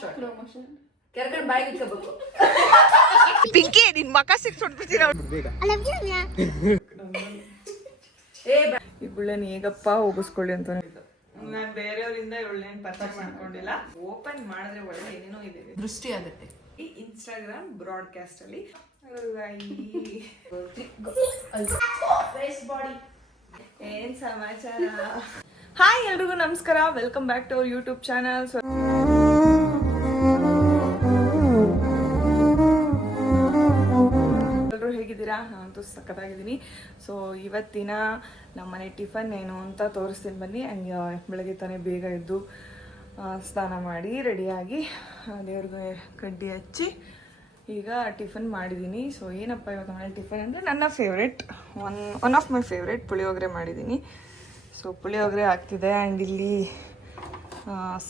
ಕೆರ್ಕೊಂಡು ಬಾಯಿಗೆ ಇಟ್ಕೋಬೇಕು. ಪಿಂಕಿ ನಿನ್ ಮಕ ಸಿಕ್ಸ್ಬಿಡ್ತೀರ. ಈ ಗುಳ್ಳೆನ ಹೇಗಪ್ಪ ಹೋಗಿಸ್ಕೊಳ್ಳಿ ಅಂತ ನಾನು ಬೇರೆಯವರಿಂದ ಇವಳೇನು ಪರ್ಚೇಸ್ ಮಾಡ್ಕೊಂಡಿಲ್ಲ. ಓಪನ್ ಮಾಡಿದ್ರೆ ಒಳ್ಳೆ ಏನೇನೋ ಇದೆ, ದೃಷ್ಟಿ ಆಗುತ್ತೆ. ಈ ಇನ್ಸ್ಟಾಗ್ರಾಮ್ ಬ್ರಾಡ್ಕಾಸ್ಟ್ ಅಲ್ಲಿ ಏನ್ ಸಮಾಚಾರ. ಹಾಯ್ ಎಲ್ರಿಗೂ ನಮಸ್ಕಾರ, welcome back to our YouTube channel. ಎಲ್ಲರೂ ಹೇಗಿದ್ದೀರಾ? ನಾನಂತೂ ಸಖತ್ತಾಗಿದ್ದೀನಿ. ಸೊ ಇವತ್ತಿನ ನಮ್ಮನೆ ಟಿಫನ್ ಏನು ಅಂತ ತೋರಿಸ್ತೀನಿ ಬನ್ನಿ. ಹಂಗೆ ಬೆಳಗ್ಗೆ ತಾನೇ ಬೇಗ ಎದ್ದು ಸ್ನಾನ ಮಾಡಿ ರೆಡಿಯಾಗಿ ದೇವ್ರಿಗೆ ಕಡ್ಡಿ ಹಚ್ಚಿ ಈಗ ಟಿಫನ್ ಮಾಡಿದ್ದೀನಿ. ಸೊ ಏನಪ್ಪ ಇವತ್ತು ಮನೇಲಿ ಟಿಫನ್ ಅಂದರೆ ನನ್ನ favourite one of my favourite puliyogare ಮಾಡಿದ್ದೀನಿ. ಸೊ ಪುಳಿಯೋಗರೆ ಆಗ್ತಿದೆ ಆ್ಯಂಡ್ ಇಲ್ಲಿ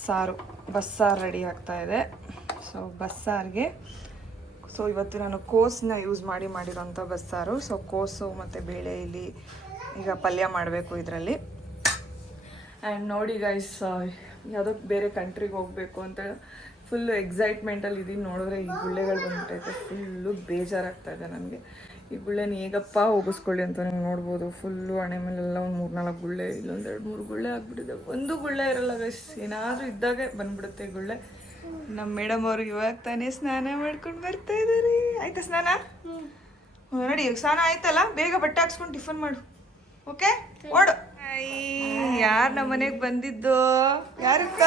ಸಾರು ಬಸ್ಸಾರು ರೆಡಿ ಆಗ್ತಾಯಿದೆ. ಸೊ ಬಸ್ಸಾರಿಗೆ ಇವತ್ತು ನಾನು ಕೋಸನ್ನ ಯೂಸ್ ಮಾಡಿರೋಂಥ ಬಸ್ಸಾರು. ಸೊ ಕೋಸು ಮತ್ತು ಬೇಳೆ ಇಲ್ಲಿ ಈಗ ಪಲ್ಯ ಮಾಡಬೇಕು ಇದರಲ್ಲಿ. ಆ್ಯಂಡ್ ನೋಡಿ ಗೈಸ್, ಯಾವುದೋ ಬೇರೆ ಕಂಟ್ರಿಗೆ ಹೋಗಬೇಕು ಅಂತ ಫುಲ್ಲು ಎಕ್ಸೈಟ್ಮೆಂಟಲ್ಲಿ ಇದೀನಿ. ನೋಡಿದ್ರೆ ಈ ಗುಳ್ಳೆಗಳು ಬಂದ್ಬಿಟ್ಟೈತೆ, ಫುಲ್ಲು ಬೇಜಾರಾಗ್ತಾಯಿದೆ ನನಗೆ. ಈ ಗುಳ್ಳೆನ ಹೇಗಪ್ಪ ಹೋಗಿಸ್ಕೊಳ್ಳಿ ಅಂತ ನೀವು ನೋಡ್ಬೋದು. ಫುಲ್ಲು ಹಣೆ ಮೇಲೆಲ್ಲ ಒಂದು 3-4 ಗುಳ್ಳೆ, ಇಲ್ಲೊಂದು 2-3 ಗುಳ್ಳೆ ಆಗ್ಬಿಟ್ಟಿದೆ. ಒಂದು ಗುಳ್ಳೆ ಇರಲ್ಲ ಗೈಸ್, ಏನಾದರೂ ಇದ್ದಾಗೆ ಬಂದ್ಬಿಡುತ್ತೆ ಗುಳ್ಳೆ. ನಮ್ಮ ಮೇಡಮ್ ಅವರು ಇವಾಗ ತಾನೇ ಸ್ನಾನ ಮಾಡ್ಕೊಂಡು ಬರ್ತಾ ಇದ್ದಾರೆ. ಆಯ್ತಾ ಸ್ನಾನ? ನೋಡಿ ಈಗ ಸ್ನಾನ ಆಯ್ತಲ್ಲ, ಬೇಗ ಬಟ್ಟೆ ಹಾಕ್ಸ್ಕೊಂಡು ಟಿಫನ್ ಮಾಡು. ಓಕೆ, ಓಡು. ಯಾರು ನಮ್ಮ ಮನೆಗೆ ಬಂದಿದ್ದು? ಯಾರಕ್ಕ?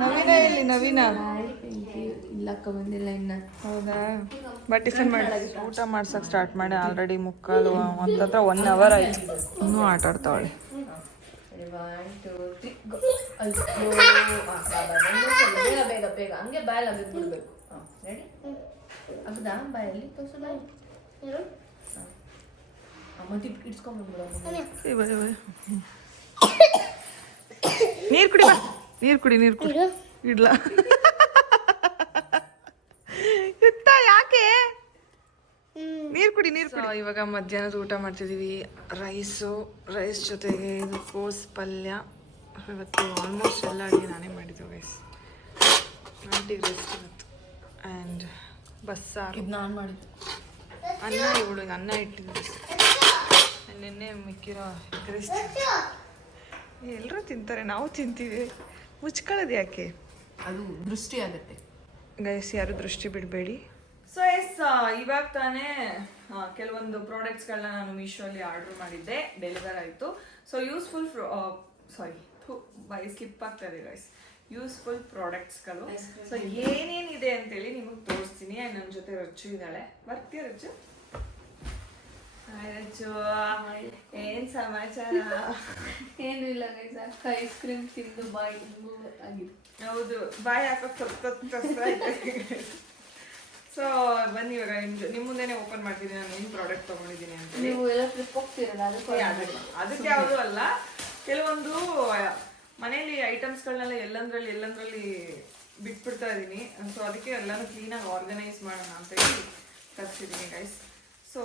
ನವೀನ ಎಲ್ಲಿ? ನವೀನ ಇಲ್ಲಕ್ಕ ಬಂದಿಲ್ಲ ಇನ್ನ. ಹೌದಾ, ಬಟ್ ಟಿಫನ್ ಮಾಡಿ ಊಟ ಮಾಡ್ಸಕ್ಕೆ ಸ್ಟಾರ್ಟ್ ಮಾಡಿ ಆಲ್ರೆಡಿ 1 ಅವರ್ ಆಯ್ತು. ಇನ್ನೂ ಆಟ ಆಡ್ತಾವಳೆ. 1 2 3 ಬೇಗ ಬೇಗ ಹಂಗೆ ಬಾಯಲ್ಲಿ ಅಗದ್ ಬಿಡ್ಬೇಕು. ರೆಡಿ? ಅಗದಾ ಬಾಯಲ್ಲಿ ತೋರ್ಸು. ಬಾಯಿ ಮತ್ತೆ ಇಟ್ಸ್ಕೊಂಡ್ಬಿಡ್ಬಿಡ. ನೀರು ಕುಡಿ ಬಾ, ನೀರು ಕುಡಿ ಇಡ್ಲ. ಯಾಕೆ ನೀರು ಕುಡಿ. ಇವಾಗ ಮಧ್ಯಾಹ್ನದ ಊಟ ಮಾಡ್ತಿದ್ದೀವಿ. ರೈಸ್ ಜೊತೆಗೆ ಇದು ಕೋಸ್ ಪಲ್ಯ. ಇವತ್ತು ಆಲ್ಮೋಸ್ಟ್ ಎಲ್ಲ ಅಡುಗೆ ನಾನೇ ಮಾಡಿದ್ದು ಗೈಸ್. ಆಂಟಿಗೆ ರೆಸ್ಟ್ ಇವತ್ತು. ಆ್ಯಂಡ್ ಬಸ್ಸಾರು ಇದು ನಾನು ಮಾಡಿದ್ದು. ಅನ್ನ ಇವಳಿಗೆ ಅನ್ನ ಇಟ್ಟಿದ್ವಿ. ನೆನ್ನೆ ಮಿಕ್ಕಿರೋ ರೈಸ್ ಎಲ್ಲರೂ ತಿಂತಾರೆ, ನಾವು ತಿಂತೀವಿ. ಮುಚ್ಕೊಳ್ಳೋದು ಯಾಕೆ? ಅದು ದೃಷ್ಟಿ ಆಗುತ್ತೆ ಗೈಸ್, ಯಾರು ದೃಷ್ಟಿ ಬಿಡಬೇಡಿ. ಸೊ ಇವಾಗ ತಾನೇ ಕೆಲವೊಂದು ಪ್ರಾಡಕ್ಟ್ಸ್ಗಳನ್ನ ನಾನು ಮೀಶೋಲ್ಲಿ ಆರ್ಡರ್ ಮಾಡಿದ್ದೆ, ಡೆಲಿವರ್ ಆಯಿತು. ಸೊ ಯೂಸ್ಫುಲ್ ಸ್ಲಿಪ್ ಆಗ್ತದೆ ಗೈಸ್, ಯೂಸ್ಫುಲ್ ಪ್ರಾಡಕ್ಟ್ಸ್ಗಳು. ಸೊ ಏನೇನಿದೆ ಅಂತೇಳಿ ನಿಮಗೆ ತೋರಿಸ್ತೀನಿ. ನನ್ನ ಜೊತೆ ರಚ್ಚು ಇದ್ದಾಳೆ. ಬರ್ತೀಯ ರಚ್ಚು? ಹಾಯ್ ರಚ್ಚು, ಏನ್ ಸಮಾಚಾರ? ಏನು ಇಲ್ಲ ಗೈಸ್, ಅಕ್ಕ ಐಸ್ ಕ್ರೀಮ್ ತಿಂದು ಬಾಯಿ ಆಗಿದೆ. ಹೌದು, ಬಾಯಿ ಹಾಕೋಕೆ. ಸೊ ಬನ್ನಿ ಇವಾಗ ನಿಮ್ಮ ಮುಂದೆನೆ ಓಪನ್ ಮಾಡ್ತಿದ್ದೀನಿ ನಾನು ಏನು ಪ್ರಾಡಕ್ಟ್ ತೊಗೊಂಡಿದ್ದೀನಿ ಅಂತ. ನೀವು ಎಲ್ಲ ಟ್ರಿಪ್ ಹೋಗ್ತಿರಲ್ಲ, ಅದಕ್ಕೆ ಯಾವುದೂ ಅಲ್ಲ. ಕೆಲವೊಂದು ಮನೇಲಿ ಐಟಮ್ಸ್ಗಳನ್ನೆಲ್ಲ ಎಲ್ಲಂದ್ರಲ್ಲಿ ಬಿಟ್ಬಿಡ್ತಾ ಇದ್ದೀನಿ. ಸೊ ಅದಕ್ಕೆ ಎಲ್ಲನೂ ಕ್ಲೀನಾಗಿ ಆರ್ಗನೈಸ್ ಮಾಡೋಣ ಅಂತ ಹೇಳಿ ತರಿಸಿದ್ದೀನಿ ಗೈಸ್. ಸೊ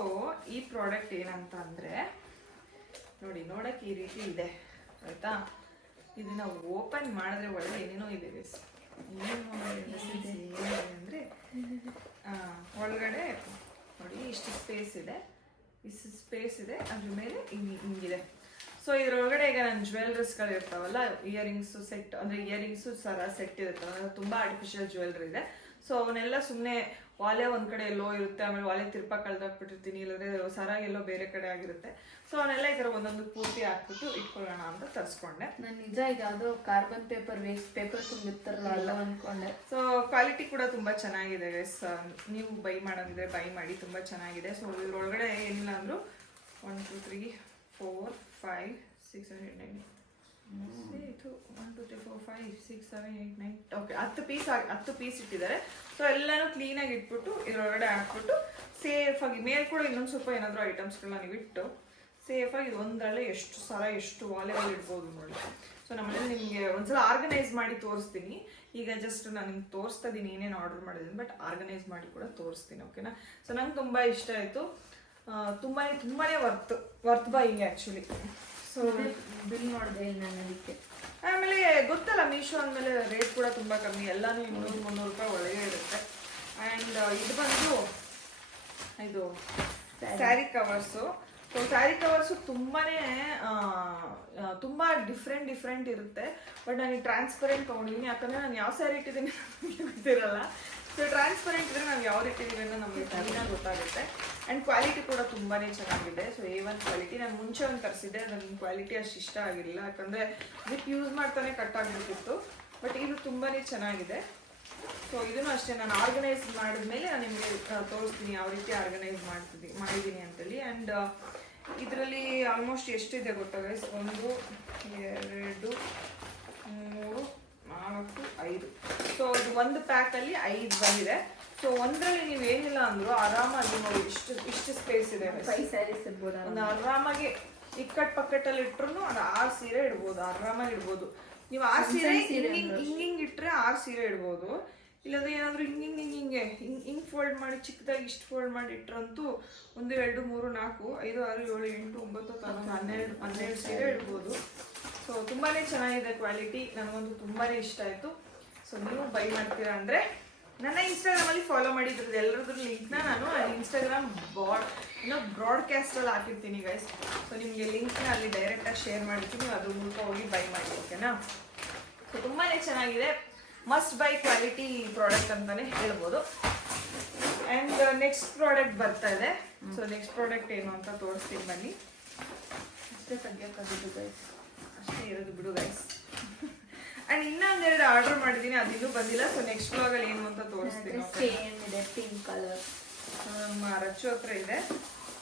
ಈ ಪ್ರಾಡಕ್ಟ್ ಏನಂತ ಅಂದರೆ ನೋಡಿ, ನೋಡೋಕ್ಕೆ ಈ ರೀತಿ ಇದೆ ಆಯಿತಾ. ಇದನ್ನು ಓಪನ್ ಮಾಡಿದ್ರೆ ಒಳ್ಳೆ ಏನೇನೋ ಇದೆ ಗೈಸ್. ಏನಿದೆ ಅಂದರೆ ಒಳಗಡೆ ನೋಡಿ ಇಷ್ಟು ಸ್ಪೇಸ್ ಇದೆ, ಅದ್ರ ಮೇಲೆ ಹಿಂಗಿದೆ. ಸೊ ಇದರೊಳಗಡೆ ಈಗ ನನ್ನ ಜ್ಯುವೆಲ್ರೀಸ್ಗಳು ಇರ್ತಾವಲ್ಲ, ಇಯರಿಂಗ್ಸು ಸೆಟ್, ಅಂದರೆ ಇಯರಿಂಗ್ಸು ಸರ ಸೆಟ್ ಇರುತ್ತಲ್ಲ, ತುಂಬ ಆರ್ಟಿಫಿಷಿಯಲ್ ಜ್ಯುವೆಲ್ರಿ ಇದೆ. ಸೊ ಅವನ್ನೆಲ್ಲ ಸುಮ್ಮನೆ ವಾಲೆ ಒಂದು ಕಡೆ ಎಲ್ಲೋ ಇರುತ್ತೆ, ಆಮೇಲೆ ವಾಲೆ ತಿರ್ಪ ಕಳೆದಾಕ್ಬಿಟ್ಟಿರ್ತೀನಿ, ಇಲ್ಲದ್ರೆ ಸರ ಎಲ್ಲೋ ಬೇರೆ ಕಡೆ ಆಗಿರುತ್ತೆ. ಸೊ ಅವನ್ನೆಲ್ಲ ಈ ಥರ ಒಂದೊಂದು ಪೂರ್ತಿ ಹಾಕ್ಬಿಟ್ಟು ಇಟ್ಕೊಳ್ಳೋಣ ಅಂತ ತರಿಸ್ಕೊಂಡೆ. ನಾನು ನಿಜ ಯಾವುದೋ ಕಾರ್ಬನ್ ವೇಸ್ಟ್ ಪೇಪರ್ ತುಂಬಿರ್ತಾರಲ್ಲ ಅಲ್ಲ ಅಂದ್ಕೊಂಡೆ. ಸೊ ಕ್ವಾಲಿಟಿ ಕೂಡ ತುಂಬ ಚೆನ್ನಾಗಿದೆ ಗೈಸ್. ನೀವು ಬೈ ಮಾಡೋದಿದ್ರೆ ಬೈ ಮಾಡಿ, ತುಂಬ ಚೆನ್ನಾಗಿದೆ. ಸೊ ಇದ್ರೊಳಗಡೆ ಏನಿಲ್ಲ ಅಂದರೂ 1 2 3 4 5 6 7 8 9 1 2 3 4 5 6 7 8 9 ಓಕೆ 10 ಪೀಸ್ ಇಟ್ಟಿದ್ದಾರೆ. ಸೊ ಎಲ್ಲನೂ ಕ್ಲೀನಾಗಿ ಇಟ್ಬಿಟ್ಟು ಇದರೊಳಗಡೆ ಹಾಕ್ಬಿಟ್ಟು ಸೇಫಾಗಿ ಮೇಲೆ ಕೂಡ ಇನ್ನೊಂದು ಸ್ವಲ್ಪ ಏನಾದರೂ ಐಟಮ್ಸ್ಗಳನ್ನ ನೀವು ಇಟ್ಟು ಸೇಫಾಗಿ ಇದು ಒಂದರಲ್ಲೇ ಎಷ್ಟು ಸರ ಎಷ್ಟು ವಾಲೆಗಳು ಇಡ್ಬೋದು ನೋಡಿ. ಸೊ ನಮ್ಮನೇಲಿ ನಿಮಗೆ ಒಂದ್ಸಲ ಆರ್ಗನೈಸ್ ಮಾಡಿ ತೋರಿಸ್ತೀನಿ. ಈಗ ಜಸ್ಟ್ ನಾನು ನಿಮ್ಗೆ ತೋರಿಸ್ತಾ ಇದ್ದೀನಿ ಏನೇನು ಆರ್ಡರ್ ಮಾಡಿದ್ದೀನಿ, ಬಟ್ ಆರ್ಗನೈಸ್ ಮಾಡಿ ಕೂಡ ತೋರಿಸ್ತೀನಿ. ಓಕೆನಾ? ಸೊ ನಂಗೆ ತುಂಬ ಇಷ್ಟ ಆಯಿತು. ತುಂಬಾ worth buying actually. So bill ನೋಡಿದೆ ನಾನು ಅದಕ್ಕೆ. ಗೊತ್ತಲ್ಲ ಮೀಶೋ ಅಂದಮೇಲೆ ರೇಟ್ ಕೂಡ ತುಂಬ ಕಮ್ಮಿ, ಎಲ್ಲಾನು 200-300 ರೂಪಾಯಿ ಒಳಗೆ ಇರುತ್ತೆ. ಆ್ಯಂಡ್ ಇದು ಬಂದು ಇದು sari covers. So sari covers ತುಂಬ ಡಿಫ್ರೆಂಟ್ ಇರುತ್ತೆ. ಬಟ್ ನಾನು ಟ್ರಾನ್ಸ್ಪರೆಂಟ್ ತೊಗೊಂಡಿದ್ದೀನಿ, ಯಾಕಂದರೆ ನಾನು ಯಾವ ಸ್ಯಾರಿ ಇಟ್ಟಿದ್ದೀನಿ ಗೊತ್ತಿರಲ್ಲ. ಸೊ ಟ್ರಾನ್ಸ್ಪರೆಂಟ್ ಇದ್ರೆ ನಾವು ಯಾವ ಇಟ್ಟಿದ್ದೀವಿ ಅನ್ನೋ ನಮಗೆ ಕ್ಲೀನಾಗಿ ಗೊತ್ತಾಗುತ್ತೆ. ಆ್ಯಂಡ್ ಕ್ವಾಲಿಟಿ ಕೂಡ ತುಂಬಾ ಚೆನ್ನಾಗಿದೆ. So A1 quality. ನಾನು ಮುಂಚೆ ಒಂದು ತರಿಸಿದ್ದೆ, ನನ್ನ ಕ್ವಾಲಿಟಿ ಅಷ್ಟು ಇಷ್ಟ ಆಗಿರಲಿಲ್ಲ, ಯಾಕಂದರೆ ಜಿಪ್ ಯೂಸ್ ಮಾಡ್ತಾನೆ ಕಟ್ ಆಗಿಬಿಟ್ಟಿತ್ತು. ಬಟ್ ಇದು ತುಂಬಾ ಚೆನ್ನಾಗಿದೆ. ಸೊ ಇದನ್ನು ಅಷ್ಟೇ ನಾನು ಆರ್ಗನೈಸ್ ಮಾಡಿದ್ಮೇಲೆ ನಾನು ನಿಮಗೆ ತೋರಿಸ್ತೀನಿ ಯಾವ ರೀತಿ ಆರ್ಗನೈಸ್ ಮಾಡಿದ್ದೀನಿ ಅಂತೇಳಿ. ಆ್ಯಂಡ್ ಇದರಲ್ಲಿ ಆಲ್ಮೋಸ್ಟ್ ಎಷ್ಟಿದೆ ಗೊತ್ತಾ ಗೈಸ್? 1 2 3 4 5. ಸೊ ಇದು ಒಂದು ಪ್ಯಾಕಲ್ಲಿ 5 ಬಂದಿದೆ. ಸೊ ಒಂದರಲ್ಲಿ ನೀವು ಏನಿಲ್ಲ ಅಂದರೂ ಆರಾಮಾಗಿ ನೋಡಿ ಇಷ್ಟು ಸ್ಪೇಸ್ ಇದೆ. 5 ಸ್ಯಾರೀಸ್ ಇರ್ಬೋದು. ಒಂದು ಆರಾಮಾಗಿ ಇಕ್ಕಟ್ ಪಕ್ಕಟ್ಟಲ್ಲಿ ಇಟ್ರು ಅದು 6 ಸೀರೆ ಇಡ್ಬೋದು, ಆರಾಮಾಗಿ ಇಡ್ಬೋದು. ನೀವು 6 ಸೀರೆ ಹಿಂಗಿಂಗ್ ಇಟ್ಟರೆ 6 ಸೀರೆ ಇಡ್ಬೋದು. ಇಲ್ಲಾಂದ್ರೆ ಏನಾದರೂ ಹಿಂಗೆ ಫೋಲ್ಡ್ ಮಾಡಿ ಚಿಕ್ಕದಾಗಿ ಇಷ್ಟು ಫೋಲ್ಡ್ ಮಾಡಿ ಇಟ್ರಂತೂ 1 2 3 4 5 6 7 8 9 12 ಸೀರೆ ಇಡ್ಬೋದು. ಸೊ ತುಂಬಾ ಚೆನ್ನಾಗಿದೆ ಕ್ವಾಲಿಟಿ, ನನಗಂತೂ ತುಂಬಾ ಇಷ್ಟ ಆಯಿತು. ಸೊ ನೀವು ಬೈ ಮಾಡ್ತೀರಾ ಅಂದರೆ ನನ್ನ ಇನ್ಸ್ಟಾಗ್ರಾಮಲ್ಲಿ ಫಾಲೋ ಮಾಡಿದ್ರದ್ದು ಎಲ್ಲರದ್ದು ಲಿಂಕ್ನ ನಾನು ಇನ್ಸ್ಟಾಗ್ರಾಮ್ ಬ್ರಾಡ್ಕಾಸ್ಟಲ್ಲಿ ಹಾಕಿರ್ತೀನಿ ಗೈಸ್. ಸೊ ನಿಮಗೆ ಲಿಂಕ್ನ ಅಲ್ಲಿ ಡೈರೆಕ್ಟಾಗಿ ಶೇರ್ ಮಾಡಿರ್ತೀನಿ, ಅದ್ರ ಮೂಲಕ ಹೋಗಿ ಬೈ ಮಾಡಿ, ಓಕೆನಾ? ಸೊ ತುಂಬಾ ಚೆನ್ನಾಗಿದೆ, ಮಸ್ಟ್ ಬೈ ಕ್ವಾಲಿಟಿ ಪ್ರಾಡಕ್ಟ್ ಅಂತಲೇ ಹೇಳ್ಬೋದು. ಆ್ಯಂಡ್ ನೆಕ್ಸ್ಟ್ ಪ್ರಾಡಕ್ಟ್ ಬರ್ತಾ ಇದೆ. ಸೊ ನೆಕ್ಸ್ಟ್ ಪ್ರಾಡಕ್ಟ್ ಏನು ಅಂತ ತೋರಿಸ್ತೀನಿ ಬನ್ನಿ. ಅಷ್ಟೇ ತೆಗಿಯೋಕ್ಕಾಗೋದು ಗೈಸ್, ಅಷ್ಟೇ ಇರೋದು ಬಿಡು ಗೈಸ್. ಆ್ಯಂಡ್ ಇನ್ನೊಂದೆರಡು ಆರ್ಡರ್ ಮಾಡಿದ್ದೀನಿ, ಅದಿನ್ನೂ ಬಂದಿಲ್ಲ. ಸೊ ನೆಕ್ಸ್ಟ್ ವ್ಲಾಗಲ್ಲಿ ಏನು ಅಂತ ತೋರಿಸ್ತೀನಿ. ಸೇಮ್ ಇದೆ, ಪಿಂಕ್ ಕಲರ್ ನಮ್ಮ ರಚ್ಚು ಹತ್ರ ಇದೆ.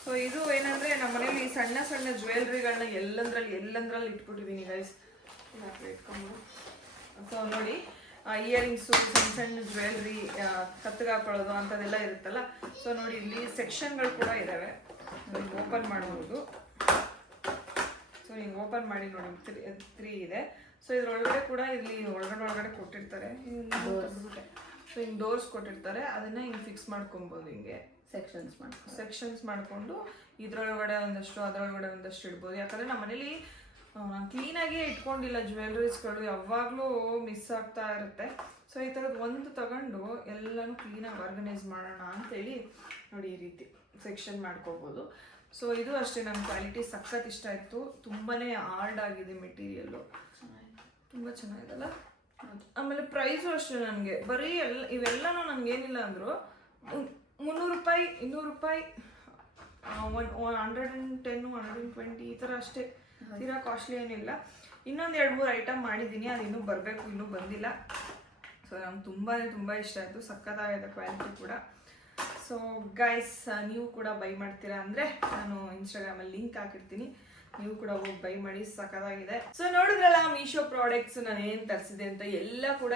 ಸೊ ಇದು ಏನಂದರೆ ನಮ್ಮ ಮನೇಲಿ ಸಣ್ಣ ಸಣ್ಣ ಜ್ಯುವೆಲ್ರಿಗಳನ್ನ ಎಲ್ಲಂದ್ರಲ್ಲಿ ಇಟ್ಬಿಟ್ಟಿದ್ದೀನಿ ಗೈಸ್. ಇಟ್ಕೊಂಡು ಸೊ ನೋಡಿ ಇಯರಿಂಗ್ಸು, ಸಣ್ಣ ಜ್ಯುವೆಲ್ರಿ, ಕತ್ತಿಗೆ ಹಾಕೊಳ್ಳೋದು ಅಂಥದ್ದೆಲ್ಲ ಇರುತ್ತಲ್ಲ. ಸೊ ನೋಡಿ ಇಲ್ಲಿ ಸೆಕ್ಷನ್ಗಳು ಕೂಡ ಇದ್ದಾವೆ, ಓಪನ್ ಮಾಡ್ಬೋದು. ಸೊ ಹಿಂಗೆ ಓಪನ್ ಮಾಡಿ ನೋಡಿ 3 ಇದೆ. ಸೊ ಇದ್ರೊಳಗಡೆ ಕೂಡ ಇಲ್ಲಿ ಒಳಗಡೆ ಕೊಟ್ಟಿರ್ತಾರೆ. ಸೊ ಹಿಂಗೆ ಡೋರ್ಸ್ ಕೊಟ್ಟಿರ್ತಾರೆ, ಅದನ್ನ ಹಿಂಗೆ ಫಿಕ್ಸ್ ಮಾಡ್ಕೊಬೋದು. ಹಿಂಗೆ ಸೆಕ್ಷನ್ಸ್ ಮಾಡಿಕೊಂಡು ಇದ್ರೊಳಗಡೆ ಒಂದಷ್ಟು ಅದರೊಳಗಡೆ ಒಂದಷ್ಟು ಇಡ್ಬೋದು. ಯಾಕಂದರೆ ನಮ್ಮ ಮನೇಲಿ ಕ್ಲೀನಾಗಿ ಇಟ್ಕೊಂಡಿಲ್ಲ ಜ್ಯುವೆಲ್ರೀಸ್ಗಳು, ಯಾವಾಗಲೂ ಮಿಸ್ ಆಗ್ತಾ ಇರುತ್ತೆ. ಸೊ ಈ ಥರದ್ದು ಒಂದು ತಗೊಂಡು ಎಲ್ಲನೂ ಕ್ಲೀನಾಗಿ ಆರ್ಗನೈಸ್ ಮಾಡೋಣ ಅಂತೇಳಿ ನೋಡಿ ಈ ರೀತಿ ಸೆಕ್ಷನ್ ಮಾಡ್ಕೋಬೋದು. ಸೊ ಇದು ಅಷ್ಟೇ, ನನ್ನ ಕ್ವಾಲಿಟಿ ಸಖತ್ ಇಷ್ಟ ಆಯಿತು. ತುಂಬಾ ಹಾರ್ಡ್ ಆಗಿದೆ ಮೆಟೀರಿಯಲ್ಲು, ತುಂಬ ಚೆನ್ನಾಗಿದಲ್ಲ. ಆಮೇಲೆ ಪ್ರೈಸು ಅಷ್ಟೇ, ನನಗೆ ಬರೀ ಇವೆಲ್ಲನೂ ನನಗೇನಿಲ್ಲ ಅಂದರು 300 ರೂಪಾಯಿ 200 ರೂಪಾಯಿ 110 120 ಈ ಥರ ಅಷ್ಟೇ, ತೀರಾ ಕಾಸ್ಟ್ಲಿ ಏನಿಲ್ಲ. ಇನ್ನೊಂದು 2-3 ಐಟಮ್ ಮಾಡಿದ್ದೀನಿ, ಅದು ಇನ್ನೂ ಬರಬೇಕು, ಇನ್ನೂ ಬಂದಿಲ್ಲ. ಸೊ ನಂಗೆ ತುಂಬ ಇಷ್ಟ ಆಯಿತು, ಸಖತ್ತಾಗಿದೆ ಕ್ವಾಲಿಟಿ ಕೂಡ. ಸೊ ಗೈಸ್, ನೀವು ಕೂಡ ಬೈ ಮಾಡ್ತೀರಾ ಅಂದರೆ ನಾನು ಇನ್ಸ್ಟಾಗ್ರಾಮಲ್ಲಿ ಲಿಂಕ್ ಹಾಕಿರ್ತೀನಿ, ನೀವು ಕೂಡ ಹೋಗಿ ಬೈ ಮಾಡಿ, ಸಖತ್ತಾಗಿದೆ. ಸೊ ನೋಡಿದ್ರಲ್ಲ ಮೀಶೋ ಪ್ರಾಡಕ್ಟ್ಸ್ ನಾನು ಏನು ತರಿಸಿದೆ ಅಂತ, ಎಲ್ಲ ಕೂಡ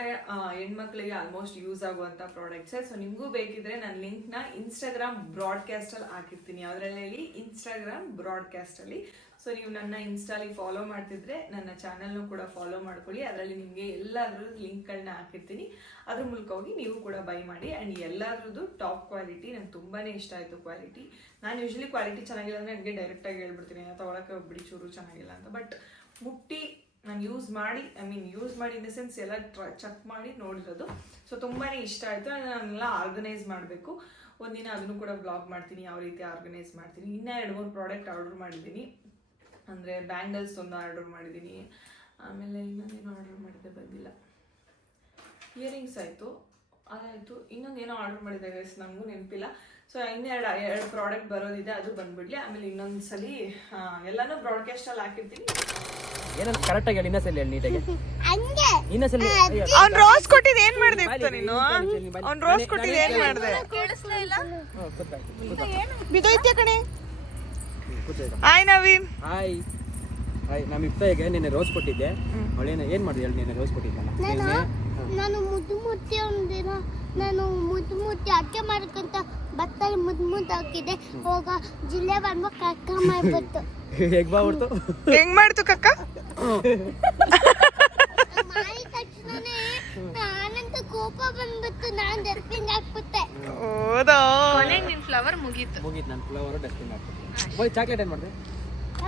ಹೆಣ್ಮಕ್ಳಿಗೆ ಆಲ್ಮೋಸ್ಟ್ ಯೂಸ್ ಆಗುವಂಥ ಪ್ರಾಡಕ್ಟ್ಸೇ. ಸೊ ನಿಮಗೂ ಬೇಕಿದ್ರೆ ನಾನು ಲಿಂಕ್ನ ಇನ್ಸ್ಟಾಗ್ರಾಮ್ ಬ್ರಾಡ್ಕಾಸ್ಟಲ್ಲಿ ಹಾಕಿರ್ತೀನಿ. ಯಾವುದ್ರಲ್ಲಿ? ಇನ್ಸ್ಟಾಗ್ರಾಮ್ ಬ್ರಾಡ್ಕಾಸ್ಟಲ್ಲಿ. ಸೊ ನೀವು ನನ್ನ ಇನ್ಸ್ಟಾಲಿ ಫಾಲೋ ಮಾಡ್ತಿದ್ರೆ ನನ್ನ ಚಾನಲ್ನು ಕೂಡ ಫಾಲೋ ಮಾಡ್ಕೊಳ್ಳಿ, ಅದರಲ್ಲಿ ನಿಮಗೆ ಎಲ್ಲಾದ್ರೂ ಲಿಂಕ್ಗಳನ್ನ ಹಾಕಿರ್ತೀನಿ, ಅದ್ರ ಮೂಲಕ ಹೋಗಿ ನೀವು ಕೂಡ ಬೈ ಮಾಡಿ. ಆ್ಯಂಡ್ ಎಲ್ಲಾದ್ರದ್ದು ಟಾಪ್ ಕ್ವಾಲಿಟಿ, ನಂಗೆ ತುಂಬಾ ಇಷ್ಟ ಆಯಿತು ಕ್ವಾಲಿಟಿ. ನಾನು ಯೂಶ್ವಲಿ ಕ್ವಾಲಿಟಿ ಚೆನ್ನಾಗಿಲ್ಲ ಅಂದರೆ ನನಗೆ ಡೈರೆಕ್ಟಾಗಿ ಹೇಳ್ಬಿಡ್ತೀನಿ, ತೊಗೊಳಕ್ಕೆ ಹೋಗ್ಬಿಡಿ ಚೂರು ಚೆನ್ನಾಗಿಲ್ಲ ಅಂತ. ಬಟ್ ಮುಟ್ಟಿ ನಾನು ಯೂಸ್ ಮಾಡಿ ಇನ್ ದ ಸೆನ್ಸ್ ಎಲ್ಲ ಚೆಕ್ ಮಾಡಿ ನೋಡಿರೋದು. ಸೊ ತುಂಬಾ ಇಷ್ಟ ಆಯಿತು. ನಾನೆಲ್ಲ ಆರ್ಗನೈಸ್ ಮಾಡಬೇಕು, ಒಂದಿನ ಅದನ್ನು ಕೂಡ ಬ್ಲಾಗ್ ಮಾಡ್ತೀನಿ, ಯಾವ ರೀತಿ ಆರ್ಗನೈಸ್ ಮಾಡ್ತೀನಿ. ಇನ್ನೂ 2-3 ಪ್ರಾಡಕ್ಟ್ ಆರ್ಡರ್ ಮಾಡಿದ್ದೀನಿ, ಅಂದರೆ ಬ್ಯಾಂಗಲ್ಸ್ ಒಂದು ಆರ್ಡರ್ ಮಾಡಿದ್ದೀನಿ. ಆಮೇಲೆ ಇನ್ನೊಂದೇನೋ ಆರ್ಡರ್ ಮಾಡಿದ್ದೆ, ಬಂದಿಲ್ಲ. ಇಯರಿಂಗ್ಸ್ ಆಯಿತು, ಅದಾಯಿತು. ಇನ್ನೊಂದೇನೋ ಆರ್ಡರ್ ಮಾಡಿದೆ ಗೈಸ್, ನನಗೂ ನೆನಪಿಲ್ಲ. ಸೊ ಇನ್ನೆರಡು ಪ್ರಾಡಕ್ಟ್ ಬರೋದಿದೆ, ಅದು ಬಂದ್ಬಿಡ್ಲಿ. ಆಮೇಲೆ ಇನ್ನೊಂದ್ಸಲಿ ಎಲ್ಲನೂ ಬ್ರಾಡ್ಕಾಸ್ಟಲ್ಲಿ ಹಾಕಿರ್ತೀನಿ. ಏನಂತ ಕರೆಕ್ಟಾಗಿ ಹೇಳಿ, ಇನ್ನೊಂದ್ಸಲಿ ಹೇಳಿ ನೀಟಾಗಿ. ಇನ್ನೊಂದ್ಸಲಿ ಅವ್ನು ರೋಸ್ ಕೊಟ್ಟಿದ್ದು ಏನು ಮಾಡಿದೆ ನೀನು? ಅವ್ನು ರೋಸ್ ಕೊಟ್ಟಿದ್ದು ಏನು ಮಾಡಿದೆ? ಬಿದ್ದೋಯ್ತೆ ಕಣೆ. ಹಾಯ್ ನವೀನ್. ಹಾಯ್ ನಮ್ಮ ಇಫ್ತಾಯಿಗೆ ನಿನ್ನೆ ರೋಸ್ ಕೊಟ್ಟಿದ್ದೆ. ಅವಳೇನ ಏನು ಮಾಡಿದೆ ಹೇಳಿ? ನಿನ್ನೆ ರೋಸ್ ಕೊಟ್ಟಿದ್ದಲ್ಲ ನಾನು ಮುದ್ದು ಒಂದಿನ ನಾನು ಮುದ್ದು ಅಕ್ಕೆ ಮಾಡ್ಕೊಂತ ಬತ್ತಲ್ಲಿ ಮುದ್ದು ಹಾಕಿದೆ. ಹೋಗ ಜಿಲ್ಲೆ ಬಂದ್ಬಿಟ್ಟು ಕಕ್ಕ ಮಾಡ್ಬಿಟ್ಟು ಹೇಗ್ ಬಾಬಿಡ್ತು? ಹೆಂಗ್ ಮಾಡ್ತು ಕಕ್ಕ? ಮಾಡಿದ ತಕ್ಷಣನೇ ನಾನಂತ ಕೋಪ ಬಂದ್ಬಿಟ್ಟು ನಾನು ಡಸ್ಟ್ಬಿನ್ ಹಾಕ್ಬಿಟ್ಟೆ. ಹೌದಾ? ನಿನ್ ಫ್ಲವರ್ ಮುಗೀತು. ನನ್ನ ಫ್ಲವರ್ ಡಸ್ಟ್ಬಿನ್ ಹಾಕ್ಬಿಟ್ಟು. ಚಾಕ್ಲೇಟ್ ಏನು ಮಾಡಿದೆ?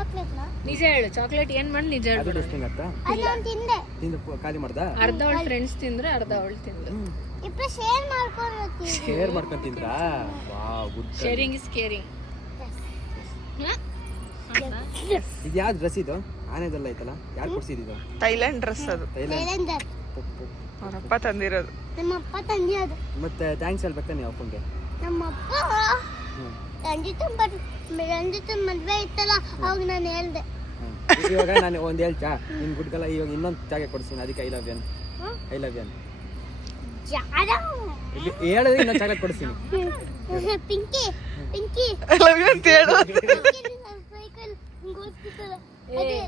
ಚಾಕ್ಲೇಟ್ನ ನಿಜ ಹೇಳು, ಚಾಕ್ಲೇಟ್ ಏನ್ ಮಾಡಿ ನಿಜ ಅದು ಹೇಳು. ಟೆಸ್ಟಿಂಗ್ ಆಗ್ತಾ ಅದು ನಾನು ತಿಂದೆ. ತಿಂದು ಖಾಲಿ ಮಾಡ್ದ ಅರ್ಧ ಅವಳ ಫ್ರೆಂಡ್ಸ್ ತಿಂದ್ರೆ ಅರ್ಧ ಅವಳು ತಿಂದ್ರು. ಇಬ್ರು ಶೇರ್ ಮಾಡ್ಕೊಂಡು ಶೇರ್ ಮಾಡ್ಕೊಂಡ್ ತಿಂದ್ರಾ? Wow, good. Sharing is caring. ಇದು ಯಾವ್ದು ಡ್ರೆಸ್ ಇದು? ಆನೆದೆಲ್ಲ ಐತಲ್ಲ, ಯಾರು ಕೊಡ್ಸಿದ್ದು? ಥೈಲ್ಯಾಂಡ್ ಡ್ರೆಸ್ ಅದು, ಥೈಲ್ಯಾಂಡ್. ಅವರಪ್ಪ ತಂದಿರೋದು. ನಮ್ಮಪ್ಪ ತಂದಿರೋದು. ಮತ್ತೆ ಥ್ಯಾಂಕ್ಸ್ ಹೇಳ್ಬೇಕಾ ನೀವು ಅಪ್ಪಂಗೆ? ನಮ್ಮಪ್ಪ ರಂಜಿತನ್ ಮದ್ವೆ ಇತ್ತಲ್ಲ ಅವಾಗ ನಾನು ಹೇಳ್ದೆ. ಇವಾಗ ನಾನು ಒಂದು ಹೇಳ್ತಾ ನಿನ್ ಗುಡ್ಗಲ್ಲ, ಇವಾಗ ಇನ್ನೊಂದು ಜಾಗ ಕೊಡ್ತೀನಿ, ಅದಕ್ಕೆ I love you I love you ಹೇಳಿದ್ರೆ ಇನ್ನೊಂದು ಚಾಕ್ಲೇಟ್ ಕೊಡ್ತೀನಿ. Pinky Pinky I love you ಅಂತ ಹೇಳು. ಸೈಕಲ್ ಗೊತ್ತಿತ್ತಲ್ಲ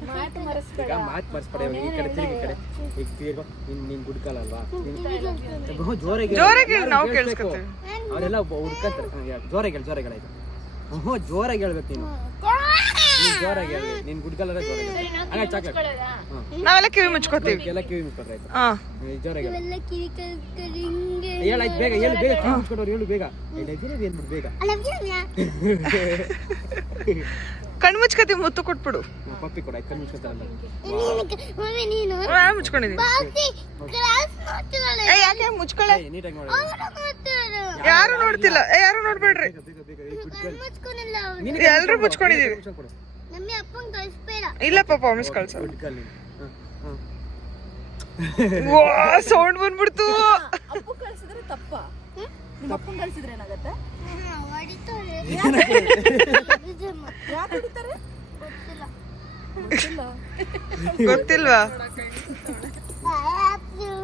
ಮಾತು ಮರೆಸ್ಬೇಡ. ಈಗ ಮಾತು ಮರ್ಸ್ಬೇಡ, ಇವಾಗ ಈ ಕಡೆ ತಿರುಗಿ, ಈ ಕಡೆ ಈಗ ತಿರ್ಗೋ. ನಿನ್ ಗುಡ್ಕಲ್ಲಲ್ವಾ, ಜೋರಾಗಿ ಜೋರಾಗಿ ಹೇಳು, ನಾವು ಕೇಳಿಸ್ಕೊತೀವಿ. ಅವರೆಲ್ಲ ಹುಡ್ಕಂತಾರೆ. ಜೋರಾಗಿ ಹೇಳಾಯ್ತು. ಜೋರಾಗಿ ಹೇಳ್ಬೇಕು ನೀನು. ನೀನ್ ಜೋರಾಗಿ ಹೇಳಿ, ನಿನ್ ಗುಡ್ಕಲ್ಲ ಜೋರಾಗಿ ಹಂಗ ಚಾಕ್ಲೇಟ್. ನಾವೆಲ್ಲ ಕಿವಿ ಮುಚ್ಕೋತೀವಿ. ಎಲ್ಲ ಕಿವಿ ಮುಚ್ಕೊಂಡ್ರೆ ಆಯ್ತು. ಹಾ, ಜೋರಾಗಿ ಹೇಳು. ಇವೆಲ್ಲ ಕಿವಿ ಕಲ್ತ್ಕೊಂಡು ಹಿಂಗೆ ಹೇಳಾಯ್ತು, ಬೇಗ ಹೇಳು, ಬೇಗ ಕಿವಿ ಮುಚ್ಕೊಂಡವ್ರು ಹೇಳು, ಬೇಗ ಏನ್ಬಿಡು ಬೇಗ. ಕಣ್ಣು ಮುಚ್ಕೋತೀವಿ, ಮುತ್ತು ಕೊಟ್ಬಿಡು. ಪಪ್ಪಿ ಕೊಡ, ಕಣ್ಣು ಮುಚ್ಕೊತಾರಲ್ಲ. ಮಮ್ಮಿ ನೀನು ನಾನು ಮುಚ್ಕೊಂಡಿದೀನಿ. ಬಾಸಿ ಕ್ಲಾಸ್ ನೋಡ್ತಿದ್ದಾಳೆ. ಯಾಕೆ ಮುಚ್ಕೊಳ್ಳೆ? ನೀಟಾಗಿ ನೋಡಿ. ಅವ್ರು ನೋಡ್ತಿದ್ದಾರೆ. ಯಾರು ನೋಡ್ತಿಲ್ಲ, ಯಾರು ನೋಡ್ಬೇಡ್ರಿ. ಕಣ್ಣ್ ಮುಚ್ಕೊಂಡಿಲ್ಲ ಅವ್ರು. ಎಲ್ರು ಮುಚ್ಕೊಂಡಿದೀವಿ. ನಮ್ಮಿ ಅಪ್ಪಂಗ್ ಕಳಿಸ್ಬೇಡ. ಇಲ್ಲ ಪಾಪ, ಮಿಸ್ ಕಳ್ಸಲ್ಲ. ಸೌಂಡ್ ಬಂದ್ಬಿಡ್ತು. ಅಪ್ಪು ಕಳ್ಸಿದ್ರೆ ತಪ್ಪ? ನಿಮ್ಮ ಅಪ್ಪನ್ ಕಳ್ಸಿದ್ರೆ ಏನಾಗತ್ತೆ? ಹೊಡಿತಾರೆ. ಯಾಕೆ ಹೊಡಿತಾರೆ? ಗೊತ್ತಿಲ್ಲ. ಗೊತ್ತಿಲ್ವಾ?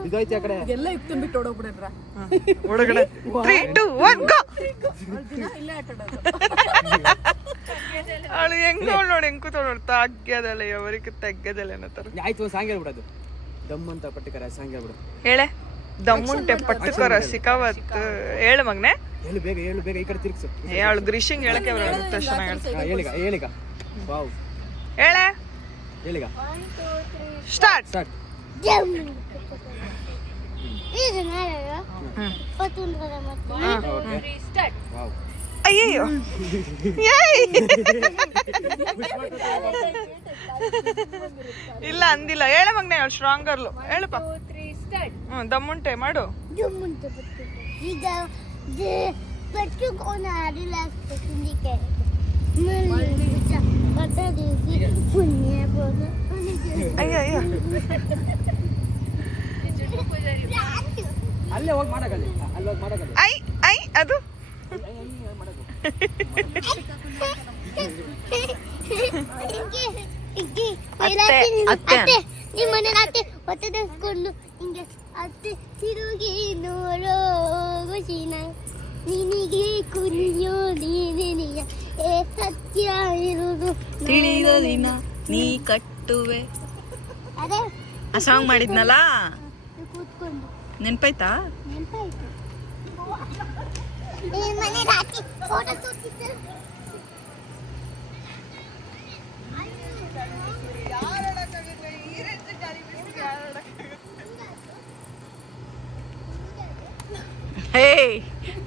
ಇದೈತಿ ಆ ಕಡೆ. ಎಲ್ಲ ಇತ್ತು ಬಿಟ್ಟು ಓಡೋಗ್ಬಿಡ್ರ. ಒಳಗಡೆ 3, 2, 1 ಗೋ. ಇಲ್ಲೇ ಆಟಾಡೋದು. ಅವಳು ಹೆಂಗ್ ನೋಡಿ, ಹೆಂಗ್ ಕೂತ ನೋಡಿ, ತಾಗ್ಯದಲ್ಲ ಅವರಿಗೆ ತಗ್ಗದಲ್ಲ ಅನ್ನತ್ತಾರ. ಆಯ್ತು, ಸಾಂಗ್ ಹೇಳ್ಬಿಡೋದು. ದಮ್ ಅಂತ ಪಟ್ಟಿಕರ ಸಾಂಗ್ ಹೇಳ್ಬಿಡು. ಹೇಳೆ, ದಮ್ಮುಂಟೆ ಪಟ್ಟುಕೊರ ಸಿಕಾವತ್. ಹೇಳು ಮಗ್ನೆ, ಹೇಳು ಬೇಗ, ಹೇಳು ಬೇಗ, ಈ ಕಡೆ ತಿರ್ಗ್ಸು. ಅವಳು ಗ್ರೀಶಿಂಗ್ ಹೇಳಕ್ಕೆ ಬರೋದು ಚೆನ್ನಾಗಿ ಹೇಳ್ತಾರೆ. ಹೇಳಿಗ ವಾವ್, ಹೇಳೆ, ಹೇಳಿಗ ಸ್ಟಾರ್ಟ್. ಸ್ಟಾರ್ಟ್. ಇದು ನಾಳೆ ಪತ್ತೊಂದರ ಮತ್ತೆ ಓಕೆ, ಸ್ಟಾರ್ಟ್. ವಾವ್. ಅಯ್ಯಯ್ಯೋ, ಏಯ್ ಇಲ್ಲ ಅಂದಿಲ್ಲ. ಹೇಳ ಮಗ್ನೆ, ಅವಳು ಸ್ಟ್ರಾಂಗ್ ಗರ್ಲು. ಹೇಳಪ್ಪ. 2, 3 ಸ್ಟಾರ್ಟ್. ದಮ್ಮುಂಟೆ ಮಾಡು. ಜಮ್ಮುಂಟೆ ಬರ್ತದೆ. ಈಗ ಪಟ್ಟುಕೋನ ಆಡಿಲ್ಲ ಹಿಂದಿಕ್ಕೆ ಪುಣ್ಯ ಬೋದು. ಅಯ್ಯೋ ಅಯ್ಯೋ, ಅಲ್ಲೇ ಹೋಗಿ ಮಾಡಕಲ್ಲಿ, ಅಲ್ಲಿ ಹೋಗಿ ಮಾಡಕಲ್ಲಿ. ಐ ಐ ಅದು ಅತ್ತೆ ನಿಮ್ಮ ಮನೆ ಅತ್ತೆ ಹೊಟ್ಟೆ ತರಿಸ್ಕೊಂಡು ಹಿಂಗೆ ಅತ್ತೆ ತಿರುಗಿ ನೋಡೋ ಖುಷಿನ ನಿನಗೆ ಕುಣಿಯೋ ನೀನಿಯ ಏ ಸತ್ಯ ಇರುವುದು ತಿಳಿದ ದಿನ ನೀ ಕಟ್ಟುವೆ. ಅದೇ ಆ ಸಾಂಗ್ ಮಾಡಿದ್ನಲ್ಲ, ಕೂತ್ಕೊಂಡು ನೆನ್ಪಾಯ್ತಾ? ನೆನಪಾಯ್ತು. ಮನೆ ರಾತ್ರಿ ಫೋಟೋ ತೋರಿಸಿದ್ದು ಹೇ,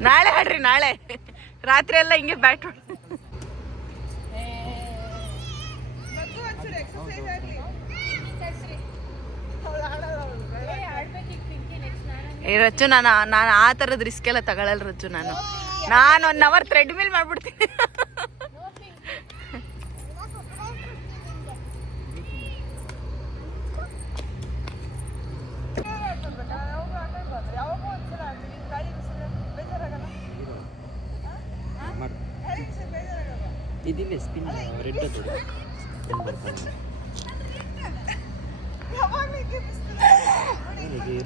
ನಾಳೆ ಆಡ್ರಿ, ನಾಳೆ ರಾತ್ರಿ ಎಲ್ಲ ಹಿಂಗೆ ಬ್ಯಾಟ್ ಹೊಡ್. ಏ ರಚ್ಚು, ನಾನು ಆ ಥರದ ರಿಸ್ಕ್ ಎಲ್ಲ ತಗೊಳಲ್ಲ ರಚ್ಚು. ನಾನು 1 ಅವರ್ ಥ್ರೆಡ್ ಮಿಲ್ ಮಾಡ್ಬಿಡ್ತೀನಿ. ಇದಿಲ್ಲ ಸ್ಪಿನ್ ರೆಡ್ ಅದು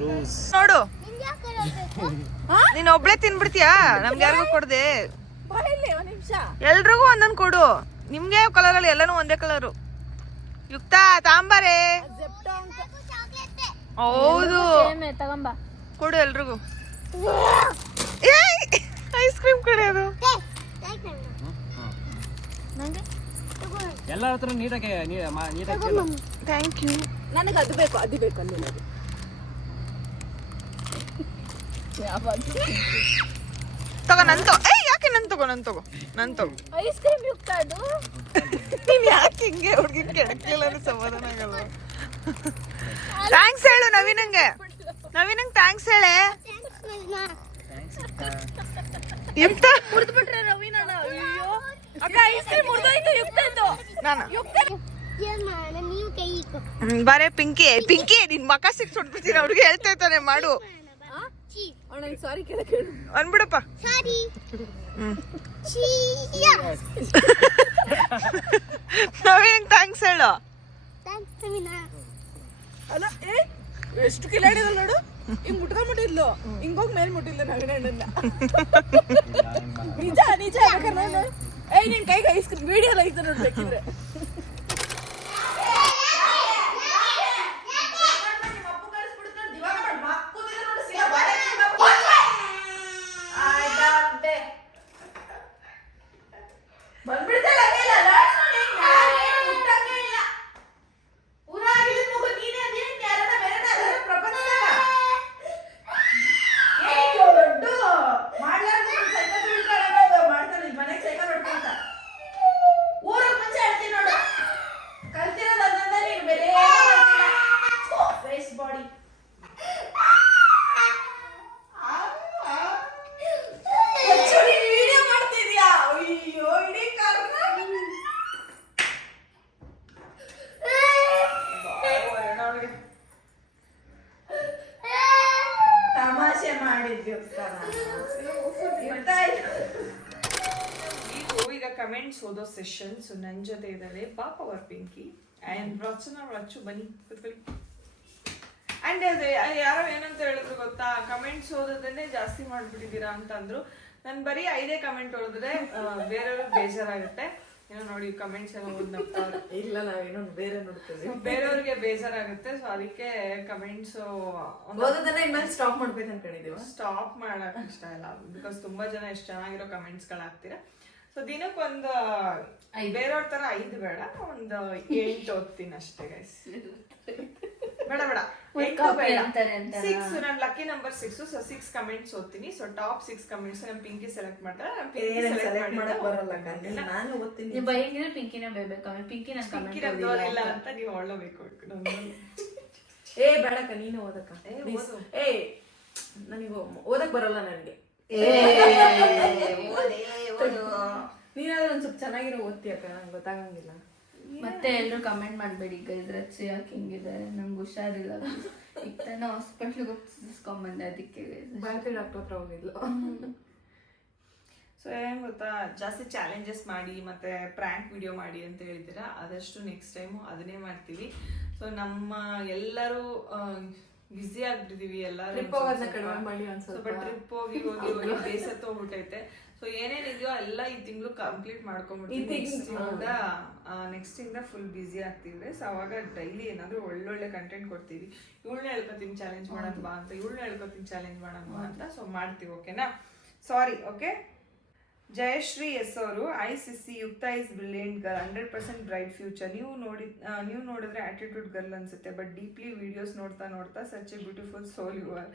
ರೋಸ್. ನೋಡು, ನೀನ್ ಒಬ್ಳೆ ತಿನ್ಬಿಡ್ತೀಯಾ? ನಮ್ಗೆ ಯಾರಿಗೂ ಕೊಡದೆ. ಬಾಯಲ್ಲಿ ಒಂದ್ ನಿಮಿಷ. ಎಲ್ರಿಗೂ ಒಂದೊಂದು ಕೊಡು. ನಿಮ್ಗೆ ಯಾವ ಕಲರ್ ಅಲ್ಲಿ ಎಲ್ಲಾನು ಒಂದೇ ಕಲರು. ಯುಕ್ತ ತಾಂಬಾರೆ. ಹೌದು, ತಗೊಂಬ. ಕೊಡು ಎಲ್ರಿಗೂ. ಐಸ್ ಕ್ರೀಮ್ ಕೊಡೋದು. ಎಲ್ಲರ ಹತ್ರ ನೀಟಾಗಿ ಥ್ಯಾಂಕ್ ಯು. ನನಗೆ ಅದು ಬೇಕು, ಅದು ಬೇಕು ಅಲ್ಲಿ. ತಗೋ ನಂತು. ಯಾಕೆ ನನ್ ತಗೋ ಐಸ್ ಕ್ರೀಮ್ ಯುಕ್ತ ಅದು. ನೀನ್ ಯಾಕೆ ಹಿಂಗೆ ಹುಡುಗಿ ಕೆಡಕ್ಲಿಲ್ಲ ಅಂದ್ರೆ ಸಮಾಧಾನ ಆಗಲ್ಲ. ಥ್ಯಾಂಕ್ಸ್ ಹೇಳು ನವೀನಂಗೆ ಥ್ಯಾಂಕ್ಸ್ ಹೇಳೆ. ಯುಕ್ತ ಮುರಿದ್ಬಿಟ್ರೆ ರವೀನ. ಅಯ್ಯೋ ಅಕ್ಕ ಐಸ್ ಕ್ರೀಮ್ ಮುರಿದೋಯ್ತು ಯುಕ್ತದ್ದು. ನಾನು ನೀವು ಕೈ ಇಕ್ಕೋ. ಬಾರೆ ಪಿಂಕಿ ನಿನ್ ಮಕ ಸಿಕ್ಸ್ ಹೊಡ್ಬಿಡ್ತೀನಿ. ಅವ್ರಿಗೆ ಹೇಳ್ತಾ ಇರ್ತಾನೆ ಮಾಡು ನಂಗೆ ಸಾರಿ ಕೇಳಕ್ಕೆ ಅನ್ಬಿಡಪ್ಪ. ಸಾರಿ ನವೀನ್ ಥ್ಯಾಂಕ್ಸ್ ಹೇಳು. ಥ್ಯಾಂಕ್ಸ್ ನವೀನಾ. ಅಲ್ಲ ಎಷ್ಟು ಕಿಲಾಡಿದ ನೋಡು. ಹಿಂಗ್ ಮುಟ್ಕೊಂಡ್ಬಿಟ್ಟಿದ್ಲು, ಹಿಂಗೋಗಿ ಮೇಲ್ ಮುಟ್ಟಿಲ್ಲ ನವೀನಣ್ಣನ್ನ. ನಿಜ ನೋಡು. ಏಯ್ ನಿನ್ ಕೈಗೆ ಐಸ್ ಕ್ರೀಮ್ ವಿಡಿಯೋ ಎಲ್ಲ ಐತೆ ನೋಡ್ಬೇಕಿದ್ರೆ. ಈಗ ಕಮೆಂಟ್ಸ್ ಓದೋ ಸೆಷನ್ಸ್ ನನ್ನ ಜೊತೆ ಇದ್ದಾರೆ ಪಾಪ ಅವರ್ ಪಿಂಕಿ ಅಂಡ್ ರಚು ಬನ್ನಿ ಕೂತ್ಕೊಳ್ಳಿ. ಅಂಡ್ ಅದೇ ಯಾರೋ ಏನಂತ ಹೇಳಿದ್ರು ಗೊತ್ತಾ, ಕಮೆಂಟ್ಸ್ ಓದೋದನ್ನೇ ಜಾಸ್ತಿ ಮಾಡ್ಬಿಟ್ಟಿದ್ದೀರಾ ಅಂತಂದ್ರು. ನಾನು ಬರೀ 5 ಕಮೆಂಟ್ ಓದಿದ್ರೆ ಬೇರೆಯವ್ರಿಗೆ ಬೇಜಾರಾಗುತ್ತೆ. ಏನೋ ನೋಡಿ ಕಮೆಂಟ್ಸ್ ಎಲ್ಲ ಓದ್ನಪ್ತಾರೆ. ಇಲ್ಲ ನಾವೇನೋ ಬೇರೆ ನೋಡ್ತೀವಿ, ಬೇರೆಯವ್ರಿಗೆ ಬೇಜಾರಾಗುತ್ತೆ. ಸೊ ಅದಕ್ಕೆ ಕಮೆಂಟ್ಸ್ ಓದೋದನ್ನ ಇನ್ಮೇಲೆ ಸ್ಟಾಪ್ ಮಾಡ್ಬೇಕು ಅನ್ಕೊಂಡಿದೀವ. ಸ್ಟಾಪ್ ಮಾಡಕ್ ಇಷ್ಟ ಇಲ್ಲ, ಬಿಕಾಸ್ ತುಂಬಾ ಜನ ಎಷ್ಟು ಚೆನ್ನಾಗಿರೋ ಕಮೆಂಟ್ಸ್ ಗಳು ಹಾಕ್ತೀರಾ. ಸೊ ದಿನಕ್ಕೊಂದು ಬೇರೆಯವ್ರ ತರ 5 ಬೇಡ, ಒಂದು 8 ಓದ್ತೀನಿ ಅಷ್ಟೇ ಗೈಸ್. ಬೇಡ 6 ನನ್ ಲಕ್ಕಿ ನಂಬರ್ 6. ಸೊ 6 ಕಮೆಂಟ್ಸ್ ಓದ್ತೀನಿ. ಸೊ ಟಾಪ್ 6 ಕಮೆಂಟ್ಸ್ ನಮ್ ಪಿಂಕಿ ಸೆಲೆಕ್ಟ್ ಮಾಡ್ತಾರೆ. ನಾನು ಓದ್ತೀನಿ. ಪಿಂಕಿನ ಬೇಬೇಕು. ಪಿಂಕಿ ನನ್ ಪಿಂಕಿ ಇಲ್ಲ ಅಂತ ನೀವು ಒಳ್ಳಬೇಕು. ಏ ಬೇಡಕ್ಕ, ನೀನು ಓದಕ್ಕ. ನನಗೆ ಓದಕ್ ಬರಲ್ಲ ನನಗೆ. ನೀನಾದ್ರೂ ಒಂದ್ ಸ್ವಲ್ಪ ಚೆನ್ನಾಗಿರೋ ಓದ್ತೀಯಕ್ಕ, ನಂಗೆ ಗೊತ್ತಾಗಂಗಿಲ್ಲ. ಮತ್ತೆ ಎಲ್ರು ಕಮೆಂಟ್ ಮಾಡ್ಬೇಡಿ ಗೈಸ್, ಯಾಕೆ ಹಿಂಗಿದ್ದಾರೆ, ನಂಗೆ ಹುಷಾರಿಲ್ಲ. ಈಗ ತಾನೇ ಹಾಸ್ಪಿಟ್ಲಿಗೆ ಹೋಗಿಸ್ಕೊಂಡ್ಬಂದೆ, ಅದಕ್ಕೆ ಭಾರತಿ ಡಾಕ್ಟರ್ ಹತ್ರ ಹೋಗಿದ್ಲು. ಸೊ ಏನ್ ಗೊತ್ತಾ, ಜಾಸ್ತಿ ಚಾಲೆಂಜಸ್ ಮಾಡಿ ಮತ್ತೆ ಪ್ರ್ಯಾಂಕ್ ವಿಡಿಯೋ ಮಾಡಿ ಅಂತ ಹೇಳಿದ್ದೀರಾ. ಆದಷ್ಟು ನೆಕ್ಸ್ಟ್ ಟೈಮು ಅದನ್ನೇ ಮಾಡ್ತೀವಿ. ಸೊ ನಮ್ಮ ಎಲ್ಲರೂ ಬ್ಯುಸಿ ಆಗ್ಬಿಟ್ಟಿದೀವಿ. ಎಲ್ಲರೂ ಸ್ವಲ್ಪ ಟ್ರಿಪ್ ಹೋಗಿ ಬೇಸತ್ತು ಹೋಗ್ಬಿಟ್ಟೈತೆ. ಸೊ ಏನೇನಿದೆಯೋ ಎಲ್ಲ ಈ ತಿಂಗಳು ಕಂಪ್ಲೀಟ್ ಮಾಡ್ಕೊಂಡ್ಬಿಡ್ತೀವಿ. ನೆಕ್ಸ್ಟ್ ಇಂದ ಫುಲ್ ಬ್ಯುಸಿ ಆಗ್ತಿದ್ರೆ. ಸೊ ಅವಾಗ ಡೈಲಿ ಏನಾದ್ರು ಒಳ್ಳೊಳ್ಳೆ ಕಂಟೆಂಟ್ ಕೊಡ್ತೀವಿ. ಇವಳನ್ನ ಹೇಳ್ಕೊತೀನಿ ಚಾಲೆಂಜ್ ಮಾಡೋಣ ಬಾ ಅಂತ, ಇವಳನ್ನ ಹೇಳ್ಕೊತೀನಿ ಚಾಲೆಂಜ್ ಮಾಡೋಣ ಬಾ ಅಂತ. ಸೊ ಮಾಡ್ತೀವಿ, ಓಕೆನಾ? Sorry, okay. ಜಯಶ್ರೀ ಎಸ್ ಅವರು, I see Yukta is brilliant girl, 100% bright future. ನೀವು ನೋಡಿದ್ರೆ ಆಟಿಟ್ಯೂಡ್ ಗರ್ಲ್ ಅನ್ಸುತ್ತೆ, ಬಟ್ ಡೀಪ್ಲಿ ವಿಡಿಯೋಸ್ ನೋಡ್ತಾ such a beautiful soul you are.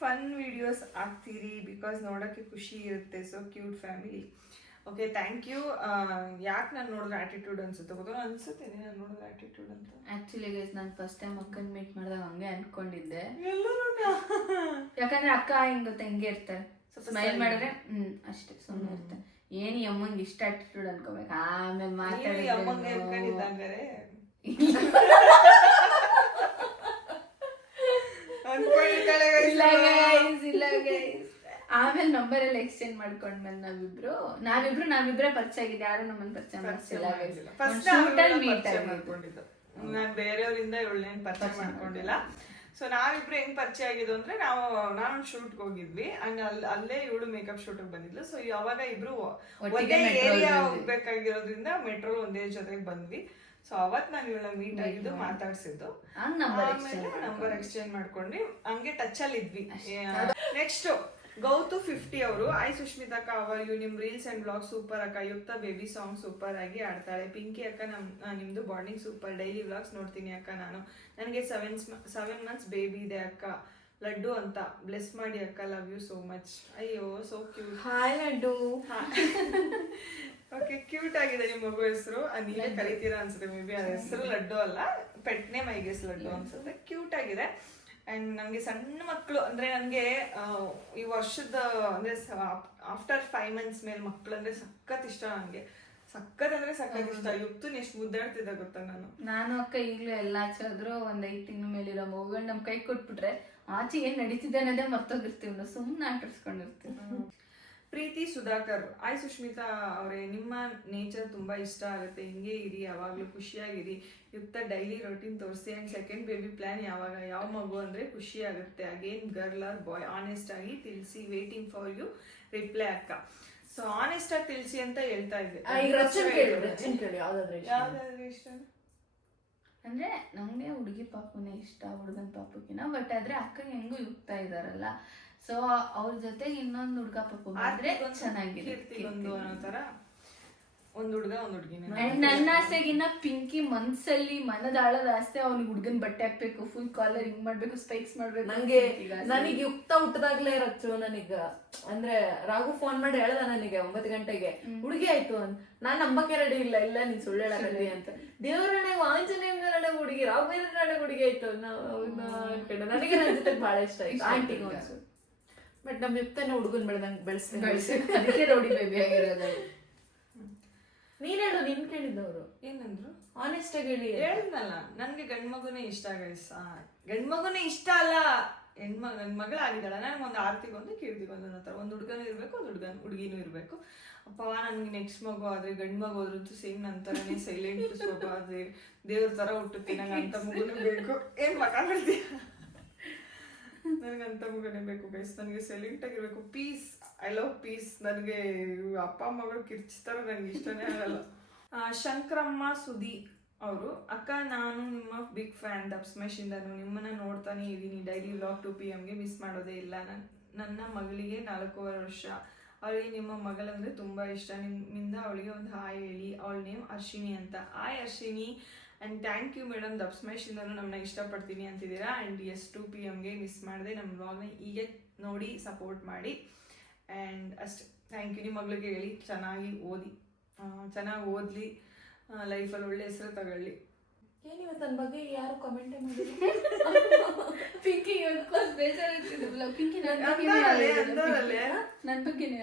Fun videos ಆಗ್ತೀರಿ ಬಿಕಾಸ್ ನೋಡೋಕ್ಕೆ ಖುಷಿ ಇರುತ್ತೆ. So cute family. Okay, thank you. ಯಾಕೆ ನಾನು ನೋಡಿದ್ರೆ ಆಟಿಟ್ಯೂಡ್ ಅನ್ಸುತ್ತೆ ಗೊತ್ತಾ? ಅನ್ಸುತ್ತೆ ನಾನು ನೋಡಿದ್ರೆ ಆಟಿಟ್ಯೂಡ್ ಅಂತ. ಆಕ್ಚುಲಿ ಗೈಸ್ ನಾನು ಫಸ್ಟ್ ಟೈಮ್ ಅಕ್ಕನ ಮೀಟ್ ಮಾಡಿದಾಗ ಹಂಗೆ ಅನ್ಕೊಂಡಿದ್ದೆ. ಯಾಕಂದ್ರೆ ಅಕ್ಕ ಹಿಂಗ್ ಗೊತ್ತಾ ಹಿಂಗೆ ಇರ್ತಾರೆ, ಸ್ಮೈಲ್ ಮಾಡಿದ್ರೆ ಅಷ್ಟೇ ಸುಮ್ಮನೆ ಇರ್ತಾರೆ. ಏನಿ ಅಮ್ಮಂಗೆ ಇಷ್ಟ ಆಟಿಟ್ಯೂಡ್ ಅನ್ಕೋಬೇಕು. ಆಮೇಲೆ ಮಾತಾಡಿದ್ರೆ ಆಮೇಲೆ ನಂಬರ್ ಎಲ್ಲ ಎಕ್ಸ್ಚೇಂಜ್ ಮಾಡ್ಕೊಂಡ್ಮೇಲೆ ನಾವಿಬ್ರೇ ಪರಿಚಯ ಆಗಿದೆ. ಯಾರು ನಮ್ಮನ್ನ ಪರಿಚಯ ಮಾಡಿಸಿಲ್ಲ. ನಾನು ಬೇರೆಯವರಿಂದ ಇವಳೇನು ಪರಿಚಯ ಮಾಡ್ಕೊಂಡಿಲ್ಲ. ಸೊ ನಾವಿಬ್ರು ಹೆಂಗ್ ಪರಿಚಯ ಆಗಿದ್ದು ಅಂದ್ರೆ, ನಾನು ಶೂಟ್ಗೆ ಹೋಗಿದ್ವಿ ಅಂಡ್ ಅಲ್ಲೇ ಇವಳು ಮೇಕಪ್ ಶೂಟಿಗೆ ಬಂದಿದ್ಲು. ಸೊ ಯಾವಾಗ ಇಬ್ರು ಒಂದೇ ಏರಿಯಾ ಹೋಗ್ಬೇಕಾಗಿರೋದ್ರಿಂದ ಮೆಟ್ರೋ ಒಂದೇ ಜೊತೆಗೆ ಬಂದ್ವಿ. ಸೊ ಅವತ್ ನಾನು ಇವಳ ಮೀಟ್ ಆಗಿದ್ದು, ಮಾತಾಡ್ಸಿದ್ದು, ನಂಬರ್ ಎಕ್ಸ್ಚೇಂಜ್ ಮಾಡ್ಕೊಂಡ್ವಿ, ಹಂಗೆ ಟಚ್ ಅಲ್ಲಿ ಇದ್ವಿ. ನೆಕ್ಸ್ಟ್ ಗೌತು 50 ಅವರು, ಐ ಸುಷ್ಮಿತಾ ಅಕ್ಕ ಅವರ್ ಯು, ನಿಮ್ ರೀಲ್ಸ್ ಅಂಡ್ ಬ್ಲಾಗ್ ಸೂಪರ್ ಅಕ್ಕ. ಯುಕ್ತ ಬೇಬಿ ಸಾಂಗ್ ಸೂಪರ್ ಆಗಿ ಆಡ್ತಾಳೆ. ಪಿಂಕಿ ಅಕ್ಕ ನಿಮ್ದು ಬಾಂಡಿಂಗ್ ಸೂಪರ್. ಡೈಲಿ ವ್ಲಾಗ್ಸ್ ನೋಡ್ತೀನಿ ಅಕ್ಕ ನಾನು. ನನಗೆ 7 months ಬೇಬಿ ಇದೆ ಅಕ್ಕ. ಲಡ್ಡು ಅಂತ. ಬ್ಲೆಸ್ ಮಾಡಿ ಅಕ್ಕ, ಲವ್ ಯು ಸೋ ಮಚ್. ಅಯ್ಯೋ so cute. Hi laddu. Okay, cute ಆಗಿದೆ ನಿಮ್ಮ ಮಗು ಹೆಸರು. ನೀವೇ ಕರಿತೀರಾ ಅನ್ಸುತ್ತೆ ಮೇ ಬಿ. ಅದ ಹೆಸರು ಲಡ್ಡು ಅಲ್ಲ, pet name I guess laddu ಅನ್ಸುತ್ತೆ. ಕ್ಯೂಟ್ ಆಗಿದೆ. ಅಂಡ್ ನಮ್ಗೆ ಸಣ್ಣ ಮಕ್ಕಳು ಅಂದ್ರೆ ನನಗೆ ಈ ವರ್ಷದ ಅಂದ್ರೆ ಆಫ್ಟರ್ 5 months ಮೇಲೆ ಮಕ್ಕಳು ಅಂದ್ರೆ ಸಖತ್ ಇಷ್ಟ. ನನಗೆ ಸಖತ್ ಅಂದ್ರೆ ಸಖತ್ ಇಷ್ಟ. ಯುಕ್ತನ್ ಎಷ್ಟು ಮುದ್ದಾಡ್ತಿದ್ದ ಗೊತ್ತಾ ನಾನು ಅಕ್ಕ ಈಗ್ಲೂ ಎಲ್ಲ ಆಚೆ ಒಂದ್ 5 ತಿಂಗಳ ಮೇಲಿರೋ ಮಗುಗಳ್ ನಮ್ ಕೈ ಕೊಟ್ಬಿಟ್ರೆ ಆಚೆ ಏನ್ ನಡೀತಿದೆ ಅನ್ನೋದೇ ಮರ್ತೋಗಿರ್ತೀವಿ ನಾವು, ಸುಮ್ನೆ ಆಟಾಡ್ಸ್ಕೊಂಡಿರ್ತೀವಿ. ಪ್ರೀತಿ ಸುಧಾಕರ್, ಆಯ್ ಸುಷ್ಮಿತಾ ಅವರೇ, ನಿಮ್ಮ ನೇಚರ್ ತುಂಬಾ ಇಷ್ಟ ಆಗುತ್ತೆ, ಹಿಂಗೆ ಇರಿ, ಯಾವಾಗ್ಲೂ ಖುಷಿಯಾಗಿರಿ. ಯುಕ್ತ ಡೈಲಿ ರೊಟೀನ್ ತೋರಿಸಿ. ಅಂಡ್ ಸೆಕೆಂಡ್ ಬೇಬಿ ಪ್ಲಾನ್ ಯಾವಾಗ, ಯಾವ ಮಗು ಅಂದ್ರೆ ಖುಷಿ ಆಗುತ್ತೆ. ಅಗೇನ್ ಗರ್ಲ್ ಆರ್ ಬಾಯ್, ಆನೆಸ್ಟ್ ಆಗಿ ತಿಳಿಸಿ, ವೇಟಿಂಗ್ ಫಾರ್ ಯು ರಿಪ್ಲೈ ಅಕ್ಕ. ಸೊ ಆನೆಸ್ಟ್ ಆಗಿ ತಿಳಿಸಿ ಅಂತ ಹೇಳ್ತಾ ಇದ್ದೆ. ಯಾವ್ದಾದ್ರು ಇಷ್ಟ ಅಂದ್ರೆ ನಂಗೆ ಹುಡುಗಿ ಪಾಪುನೇ ಇಷ್ಟ, ಹುಡುಗನ್ ಪಾಪುಕಿನ. ಬಟ್ ಆದ್ರೆ ಅಕ್ಕ ಹೆಂಗೂ ಯುಕ್ತ ಇದಾರಲ್ಲ, ಸೊ ಅವ್ರ ಜೊತೆ ಇನ್ನೊಂದು ಹುಡುಗ ಪಾಪು ಬಂದ್ರೆ ಚೆನ್ನಾಗಿದೆ. ಒಂದ್ ಹುಡುಗ ಒಂದ್ ಹುಡುಗಿನ. ನನ್ನ ಆಸೆಗಿನ್ನ ಪಿಂಕಿ ಮನ್ಸಲ್ಲಿ ಮನದಾಳದ ಆಸೆ ಅವ್ನಿಗೆ ಹುಡುಗನ್ ಬಟ್ಟೆ ಹಾಕ್ಬೇಕು, ಫುಲ್ ಕಾಲರ್ ಹಿಂಗ್ ಮಾಡ್ಬೇಕು, ಸ್ಪೈಕ್ಸ್ ಮಾಡ್ಬೇಕು. ನನಗೆ ಯುಕ್ತ ಹುಟ್ಟದಾಗ್ಲೇ ರಚ್ಚು. ನನಗ ಅಂದ್ರೆ ರಾಘು ಫೋನ್ ಮಾಡಿ ಹೇಳ್ದ ನನಗೆ 9 ಗಂಟೆಗೆ ಹುಡುಗಿ ಆಯ್ತು ಅಂತ. ನಾನ್ ನಂಬಕ್ಕೆ ರೆಡಿ ಇಲ್ಲ ನೀನ್ ಸುಳ್ಳು ಹೇಳಕತ್ತಿ ಅಂತ. ದೇವರಣ್ಣ ಆಂಜನೇಯ ಹುಡುಗಿ, ರಾಘವೇಂದ್ರ ಹುಡುಗಿ ಆಯ್ತು ಅನ್ಕೊಂಡೆ. ನನಗೆ ನನ್ನ ಜೊತೆ ಬಹಳ ಇಷ್ಟ ಆಯ್ತು, ಆಂಟಿಗೂ ಅನ್ಸು. ಬಟ್ ನಮ್ ಯುಕ್ತನೇ ಹುಡುಗನ್ ಬೆಳೆಸಿ ಅದಕ್ಕೆ ರೌಡಿ ಬೇಬಿ ಆಗಿರೋದು. ನೀನ್ ಹೇಳು, ನಿನ್ ಕೇಳಿದ್ದವ್ರು ಏನಂದ್ರು? ಆನೆಸ್ಟ್ ಆಗಿ ಹೇಳಿ. ಹೇಳಿದ್ನಲ್ಲ, ನನ್ಗೆ ಗಂಡ್ಮಗುನೇ ಇಷ್ಟ. ಗಂಡ್ಮಗುನೇ ಇಷ್ಟ ಅಲ್ಲ, ನನ್ ಮಗಳಾಗಿದ್ದಾಳ. ನನ್ಗೆ ಒಂದು ಆರ್ತಿಗೊಂದು ಕೀರ್ತಿಗೊಂದು ಅನ್ನೋ ತರ ಒಂದು ಹುಡುಗನೂ ಇರ್ಬೇಕು, ಒಂದು ಹುಡುಗಿನೂ ಇರ್ಬೇಕು. ಅಪ್ಪ ನನ್ಗೆ ನೆಕ್ಸ್ಟ್ ಮಗು ಆದ್ರೆ ಗಂಡ್ ಮಗು ಹೋದ್ರಂತೂ ಸೇಮ್ ನನ್ ತರನೇ ಸೈಲೆಂಟ್ ಸ್ವಭಾವ, ದೇವ್ರ ತರ ಹುಟ್ಟುತ್ತೀನಿ. ನಂಗೆ ಅಂತ ಮಗುನೂ ಬೇಕು. ಏನ್ ಮಕ್ಕ ಮಾಡ್ತೀಯ? ನನಗಂತ ಮಗನೇ ಬೇಕು ಗೈಸ್. ನನಗೆ ಸೈಲೆಂಟ್ ಆಗಿರ್ಬೇಕು, ಪೀಸ್. I love piece. ನನಗೆ ಅಪ್ಪ ಮಗಳು ಕಿರ್ಚಿಸ್ತಾರ, ನನಗೆ ಇಷ್ಟನೇ ಆಗಲ್ಲ. ಶಂಕರಮ್ಮ ಸುದಿ ಅವರು, ಅಕ್ಕ ನಾನು ನಿಮ್ಮ ಬಿಗ್ ಫ್ಯಾನ್, ಡಬ್ ಸ್ಮ್ಯಾಶ್ ಇಂದನು ನಿಮ್ಮನ್ನ ನೋಡ್ತಾನೆ ಇದ್ದೀನಿ. ಡೈಲಿ ವ್ಲಾಗ್ 2 PM ಮಿಸ್ ಮಾಡೋದೇ ಇಲ್ಲ. ನನ್ನ ಮಗಳಿಗೆ 4 ವರ್ಷ. ಅವಳಿಗೆ ನಿಮ್ಮ ಮಗಳಂದ್ರೆ ತುಂಬಾ ಇಷ್ಟ. ನಿಮ್ಮಿಂದ ಅವಳಿಗೆ ಒಂದು ಹಾಯ್ ಹೇಳಿ. ಅವಳ ನೇಮ್ ಅರ್ಶಿನಿ ಅಂತ. Hi Arshini, and thank you madam, dub smash ಇಂದನು ನಮ್ಮನ್ನ ಇಷ್ಟಪಡ್ತೀನಿ ಅಂತಿದ್ದೀರಾ. ಆ್ಯಂಡ್ ಎಸ್ 2 PM ಮಿಸ್ ಮಾಡಿದೆ. ನಮ್ಮ ವ್ಲಾಗ್ನ ಹೀಗೆ ನೋಡಿ ಸಪೋರ್ಟ್ ಮಾಡಿ. ಆ್ಯಂಡ್ ಅಷ್ಟೇ, ಥ್ಯಾಂಕ್ ಯು. ನಿಮ್ಮ ಮಗಳಿಗೆ ಹೇಳಿ ಚೆನ್ನಾಗಿ ಓದಲಿ, ಲೈಫಲ್ಲಿ ಒಳ್ಳೆ ಹೆಸರು ತಗೊಳ್ಳಿ. ಏನಿವತ್ತು ನನ್ನ ಬಗ್ಗೆ ಯಾರು ಕಮೆಂಟ್ ಮಾಡಿದ್ರು? ಪಿಂಕಿ ಬೇಜಾರಾಗ್ತಿದ್ರಲ್ಲ, ಪಿಂಕಿ ನನ್ನ ಬಗ್ಗೆನೇ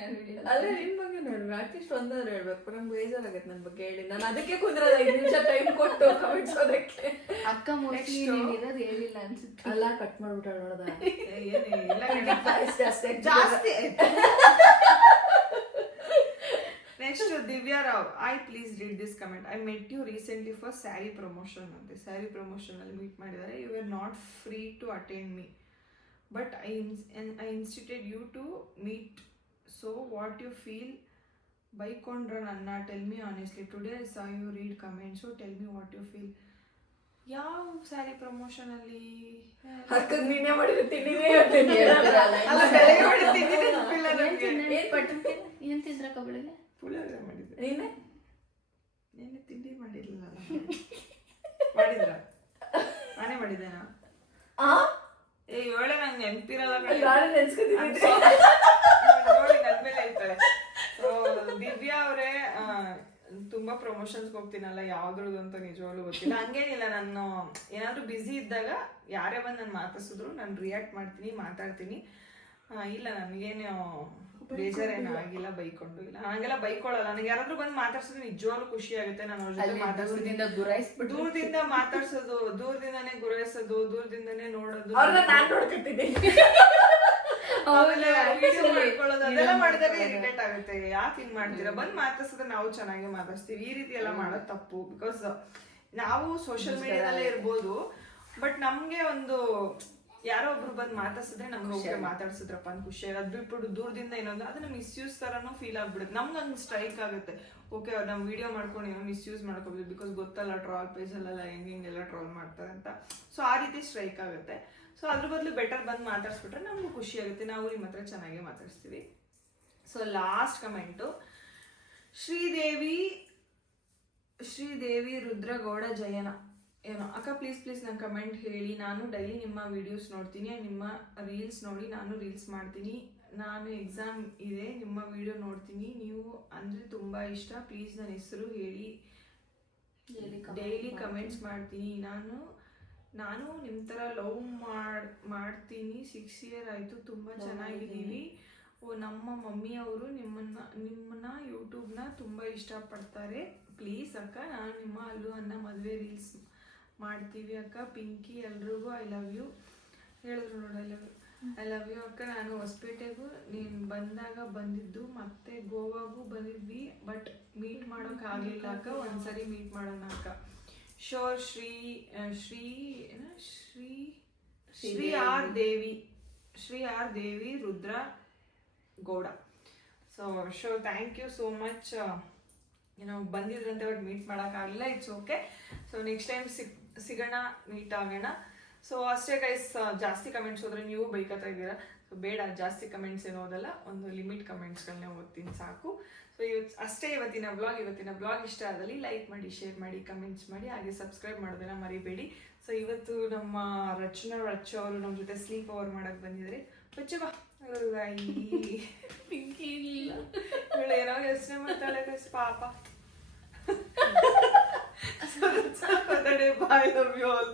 ಯಾರು ಹೇಳಿಲ್ಲ. ಅದೇ ನಿನ್ ಬಗ್ಗೆ ನೋಡ್ಬೇಕು, ಅಟ್ಲೀಸ್ಟ್ ಒಂದಾದ್ರು ಹೇಳ್ಬೇಕು. ನಂಗೆ ಬೇಜಾರಾಗತ್ತೆ ನನ್ನ ಬಗ್ಗೆ ಹೇಳಿ. ನಾನು ಅದಕ್ಕೆ ಕುಂದ್ರದ 5 ನಿಮಿಷ ಟೈಮ್ ಕೊಟ್ಟು ಕಮೆಂಟ್ಸ್ ಓದಕ್ಕೆ. ಅಕ್ಕ ಮೋಸ್ಟ್ಲಿ ಇರೋದು ಹೇಳಿಲ್ಲ ಅನ್ಸುತ್ತೆ. ಅಲ್ಲ, ಕಟ್ ಮಾಡ್ಬಿಟ್ಟ ನೋಡದ ಜಾಸ್ತಿ. Next Divya Rao, I please read this comment. I met you recently for sari promotion ಅಂತೆ. ಸ್ಯಾರಿ ಪ್ರಮೋಷನ್ ಅಲ್ಲಿ ಮೀಟ್ ಮಾಡಿದ್ದಾರೆ. You are not free to attend me, but I instigate you to meet. So what you feel? ಬೈಕೊಂಡ್ರ ನನ್ನ, tell me honestly. Today I saw you read comment, so tell me what you feel. ಯಾವ sari promotion ಅಲ್ಲಿ? ನೀನೇ ಮಾಡಿರ್ತೀನಿ. ಏನ್ ತಿಂದ್ರಕ್ಕ ಬೆಳಿಗ್ಗೆ? ಪುಳಿಯೋಗರೆ ಮಾಡಿದ್ದೆ. ನಿನ್ನೆ ತಿಂಡಿ ಮಾಡಿರ್ಲಿಲ್ಲ. ಮಾಡಿದ್ರ? ನಾನೇ ಮಾಡಿದ್ದೇನಾ? ಏಳೆ ನಂಗೆ ನೆನಪಿರಲ್ಲ. ನೋಡಿ ನನ್ಮೇಲೆ ಹೇಳ್ತಾಳೆ. ದಿವ್ಯಾ ಅವರೇ, ತುಂಬಾ ಪ್ರಮೋಷನ್ಸ್ ಹೋಗ್ತೀನಲ್ಲ, ಯಾವ್ದ್ರದ್ದು ಅಂತ ನಿಜವಾಗ್ಲೂ ಗೊತ್ತಿಲ್ಲ. ಹಂಗೇನಿಲ್ಲ, ನಾನು ಏನಾದ್ರು ಬ್ಯುಸಿ ಇದ್ದಾಗ ಯಾರೇ ಬಂದು ನಾನು ಮಾತಾಡ್ಸಿದ್ರು ನಾನು ರಿಯಾಕ್ಟ್ ಮಾಡ್ತೀನಿ, ಮಾತಾಡ್ತೀನಿ. ಇಲ್ಲ, ನನಗೇನು ಬೇಜಾರೇನು ಆಗಿಲ್ಲ, ಬೈಕೊಂಡು ಇಲ್ಲ. ನನಗೆಲ್ಲ ಬೈಕೊಳ್ಳಲ್ಲ. ನನಗೆ ಯಾರಾದ್ರೂ ಬಂದು ಮಾತಾಡ್ಸಿದ್ರೆ ನಿಜವಾಗ್ಲೂ ಖುಷಿ ಆಗುತ್ತೆ. ನಾನು ಅವ್ರ ಜೊತೆ ಮಾತಾಡ್ತೀನಿ. ದೂರದಿಂದ ಮಾತಾಡ್ಸೋದು, ದೂರದಿಂದಾನೇ ಗುರಾಯಿಸೋದು, ದೂರದಿಂದಾನೇ ನೋಡೋದು, ಅದೆಲ್ಲ ಮಾಡಿದಾಗ ಇರಿಟೇಟ್ ಆಗುತ್ತೆ. ಯಾಕೆ ಹಿಂಗ್ ಮಾಡ್ತೀರಾ? ಬಂದ್ ಮಾತಾಡ್ಸಿದ್ರೆ ನಾವು ಚೆನ್ನಾಗಿ ಮಾತಾಡ್ಸ್ತೀವಿ. ಈ ರೀತಿ ಎಲ್ಲ ಮಾಡೋದು ತಪ್ಪು. ಬಿಕಾಸ್ ನಾವು ಸೋಷಿಯಲ್ ಮೀಡಿಯಾದಲ್ಲೇ ಇರ್ಬೋದು, ಬಟ್ ನಮ್ಗೆ ಒಂದು ಯಾರೋ ಒಬ್ರು ಬಂದು ಮಾತಾಡ್ಸಿದ್ರೆ ನಮ್ಗೆ ಹೋಗಿ ಮಾತಾಡ್ಸಿದ್ರಪ್ಪ ಅಂತ ಖುಷಿ. ಅದ್ ಬಿಟ್ಬಿಟ್ಟು ದೂರದಿಂದ ಏನೊಂದು ಅದನ್ನ ಮಿಸ್ಯೂಸ್ ತರನೂ ಫೀಲ್ ಆಗ್ಬಿಡುತ್ತೆ. ನಮ್ಗೆ ಹಂಗೆ ಸ್ಟ್ರೈಕ್ ಆಗುತ್ತೆ. ಓಕೆ, ಅವ್ರು ನಾವು ವಿಡಿಯೋ ಮಾಡ್ಕೊಂಡು ಏನೋ ಮಿಸ್ಯೂಸ್ ಮಾಡ್ಕೋಬೋದು, ಬಿಕಾಸ್ ಗೊತ್ತಲ್ಲ ಟ್ರಾಲ್ ಪೇಜಲ್ಲೆಲ್ಲ ಹೆಂಗೆಲ್ಲ ಟ್ರಾಲ್ ಮಾಡ್ತಾರೆ ಅಂತ. ಸೊ ಆ ರೀತಿ ಸ್ಟ್ರೈಕ್ ಆಗುತ್ತೆ. ಸೊ ಅದ್ರ ಬದಲು ಬೆಟರ್ ಬಂದು ಮಾತಾಡ್ಸ್ಬಿಟ್ರೆ ನಮಗೂ ಖುಷಿ ಆಗುತ್ತೆ. ನಾವು ನಿಮ್ಮ ಹತ್ರ ಚೆನ್ನಾಗಿ ಮಾತಾಡ್ಸ್ತೀವಿ. So last comment, Sridevi Rudragowda ಜಯನ. ಏನೋ ಅಕ್ಕ ಪ್ಲೀಸ್ ನಂಗೆ ಕಮೆಂಟ್ ಹೇಳಿ, ನಾನು ಡೈಲಿ ನಿಮ್ಮ ವಿಡಿಯೋಸ್ ನೋಡ್ತೀನಿ, ನಿಮ್ಮ ರೀಲ್ಸ್ ನೋಡಿ ನಾನು ರೀಲ್ಸ್ ಮಾಡ್ತೀನಿ, ನಾನು ಎಕ್ಸಾಮ್ ಇದೆ ನಿಮ್ಮ ವಿಡಿಯೋ ನೋಡ್ತೀನಿ, ನೀವು ಅಂದರೆ ತುಂಬ ಇಷ್ಟ, ಪ್ಲೀಸ್ ನನ್ನ ಹೆಸರು ಹೇಳಿ, ಡೈಲಿ ಕಮೆಂಟ್ಸ್ ಮಾಡ್ತೀನಿ, ನಾನು ನಿಮ್ಮ ಥರ ಲವ್ ಮಾಡ್ತೀನಿ, 6 year ಆಯಿತು, ತುಂಬ ಚೆನ್ನಾಗಿದ್ದೀವಿ, ನಮ್ಮ ಮಮ್ಮಿಯವರು ನಿಮ್ಮನ್ನ ಯೂಟ್ಯೂಬ್ನ ತುಂಬ ಇಷ್ಟಪಡ್ತಾರೆ, ಪ್ಲೀಸ್ ಅಕ್ಕ ನಾನು ನಿಮ್ಮ ಅಲ್ಲು ಅನ್ನ ಮದುವೆ ರೀಲ್ಸ್ ಮಾಡ್ತೀವಿ ಅಕ್ಕ, ಪಿಂಕಿ ಎಲ್ರಿಗೂ ಐ ಲವ್ ಯು ಹೇಳಿದ್ರು ನೋಡಿ, ಐ ಲವ್ ಯು ಅಕ್ಕ, ನಾನು ಹೊಸಪೇಟೆಗೂ ನೀನು ಬಂದಾಗ ಬಂದಿದ್ದು, ಮತ್ತೆ ಗೋವಾಗೂ ಬಂದಿದ್ವಿ, ಬಟ್ ಮೀಟ್ ಮಾಡೋಕೆ ಆಗಲಿಲ್ಲ ಅಕ್ಕ, ಒಂದ್ಸರಿ ಮೀಟ್ ಮಾಡೋಣ ಅಕ್ಕ. ಶೋರ್ Shri R Devi Rudra Gowda. So thank you so much. ಏನೋ ಬಂದಿದ್ರಂತೆ ಬಟ್ ಮೀಟ್ ಮಾಡೋಕ್ಕಾಗಲಿಲ್ಲ, it's okay. So next time ಸಿಗೋಣ, ಮೀಟ್ ಆಗೋಣ. ಸೊ ಅಷ್ಟೇ ಗೈಸ್, ಜಾಸ್ತಿ ಕಮೆಂಟ್ಸ್ ಹೋದರೆ ನೀವು ಬೈಕತ್ತಾ ಇದ್ದೀರಾ, ಸೊ ಬೇಡ, ಜಾಸ್ತಿ ಕಮೆಂಟ್ಸ್ ಏನೋ ಓದಲ್ಲ, ಒಂದು ಲಿಮಿಟ್ ಕಮೆಂಟ್ಸ್ಗಳನ್ನ ಓದ್ತೀನಿ ಸಾಕು. ಸೊ ಅಷ್ಟೇ ಇವತ್ತಿನ ಬ್ಲಾಗ್ ಇಷ್ಟ ಆದಲ್ಲಿ ಲೈಕ್ ಮಾಡಿ, ಶೇರ್ ಮಾಡಿ, ಕಮೆಂಟ್ಸ್ ಮಾಡಿ, ಹಾಗೆ ಸಬ್ಸ್ಕ್ರೈಬ್ ಮಾಡೋದನ್ನ ಮರಿಬೇಡಿ. ಸೊ ಇವತ್ತು ನಮ್ಮ ರಚನಾ ಅವರು ನಮ್ಮ ಜೊತೆ ಸ್ಲೀಪ್ ಓವರ್ ಮಾಡೋಕ್ಕೆ ಬಂದಿದ್ದಾರೆ. ಬಚ್ಚ ಬಾ, ಪಿಂಕಿ ಇಲ್ಲ, ಇವಳು ಏನೋ ಯೋಚನೆ ಮಾಡ್ತಾಳೆ ಗೈಸ್, ಪಾಪ. So that's all for the day. Bye, love you all.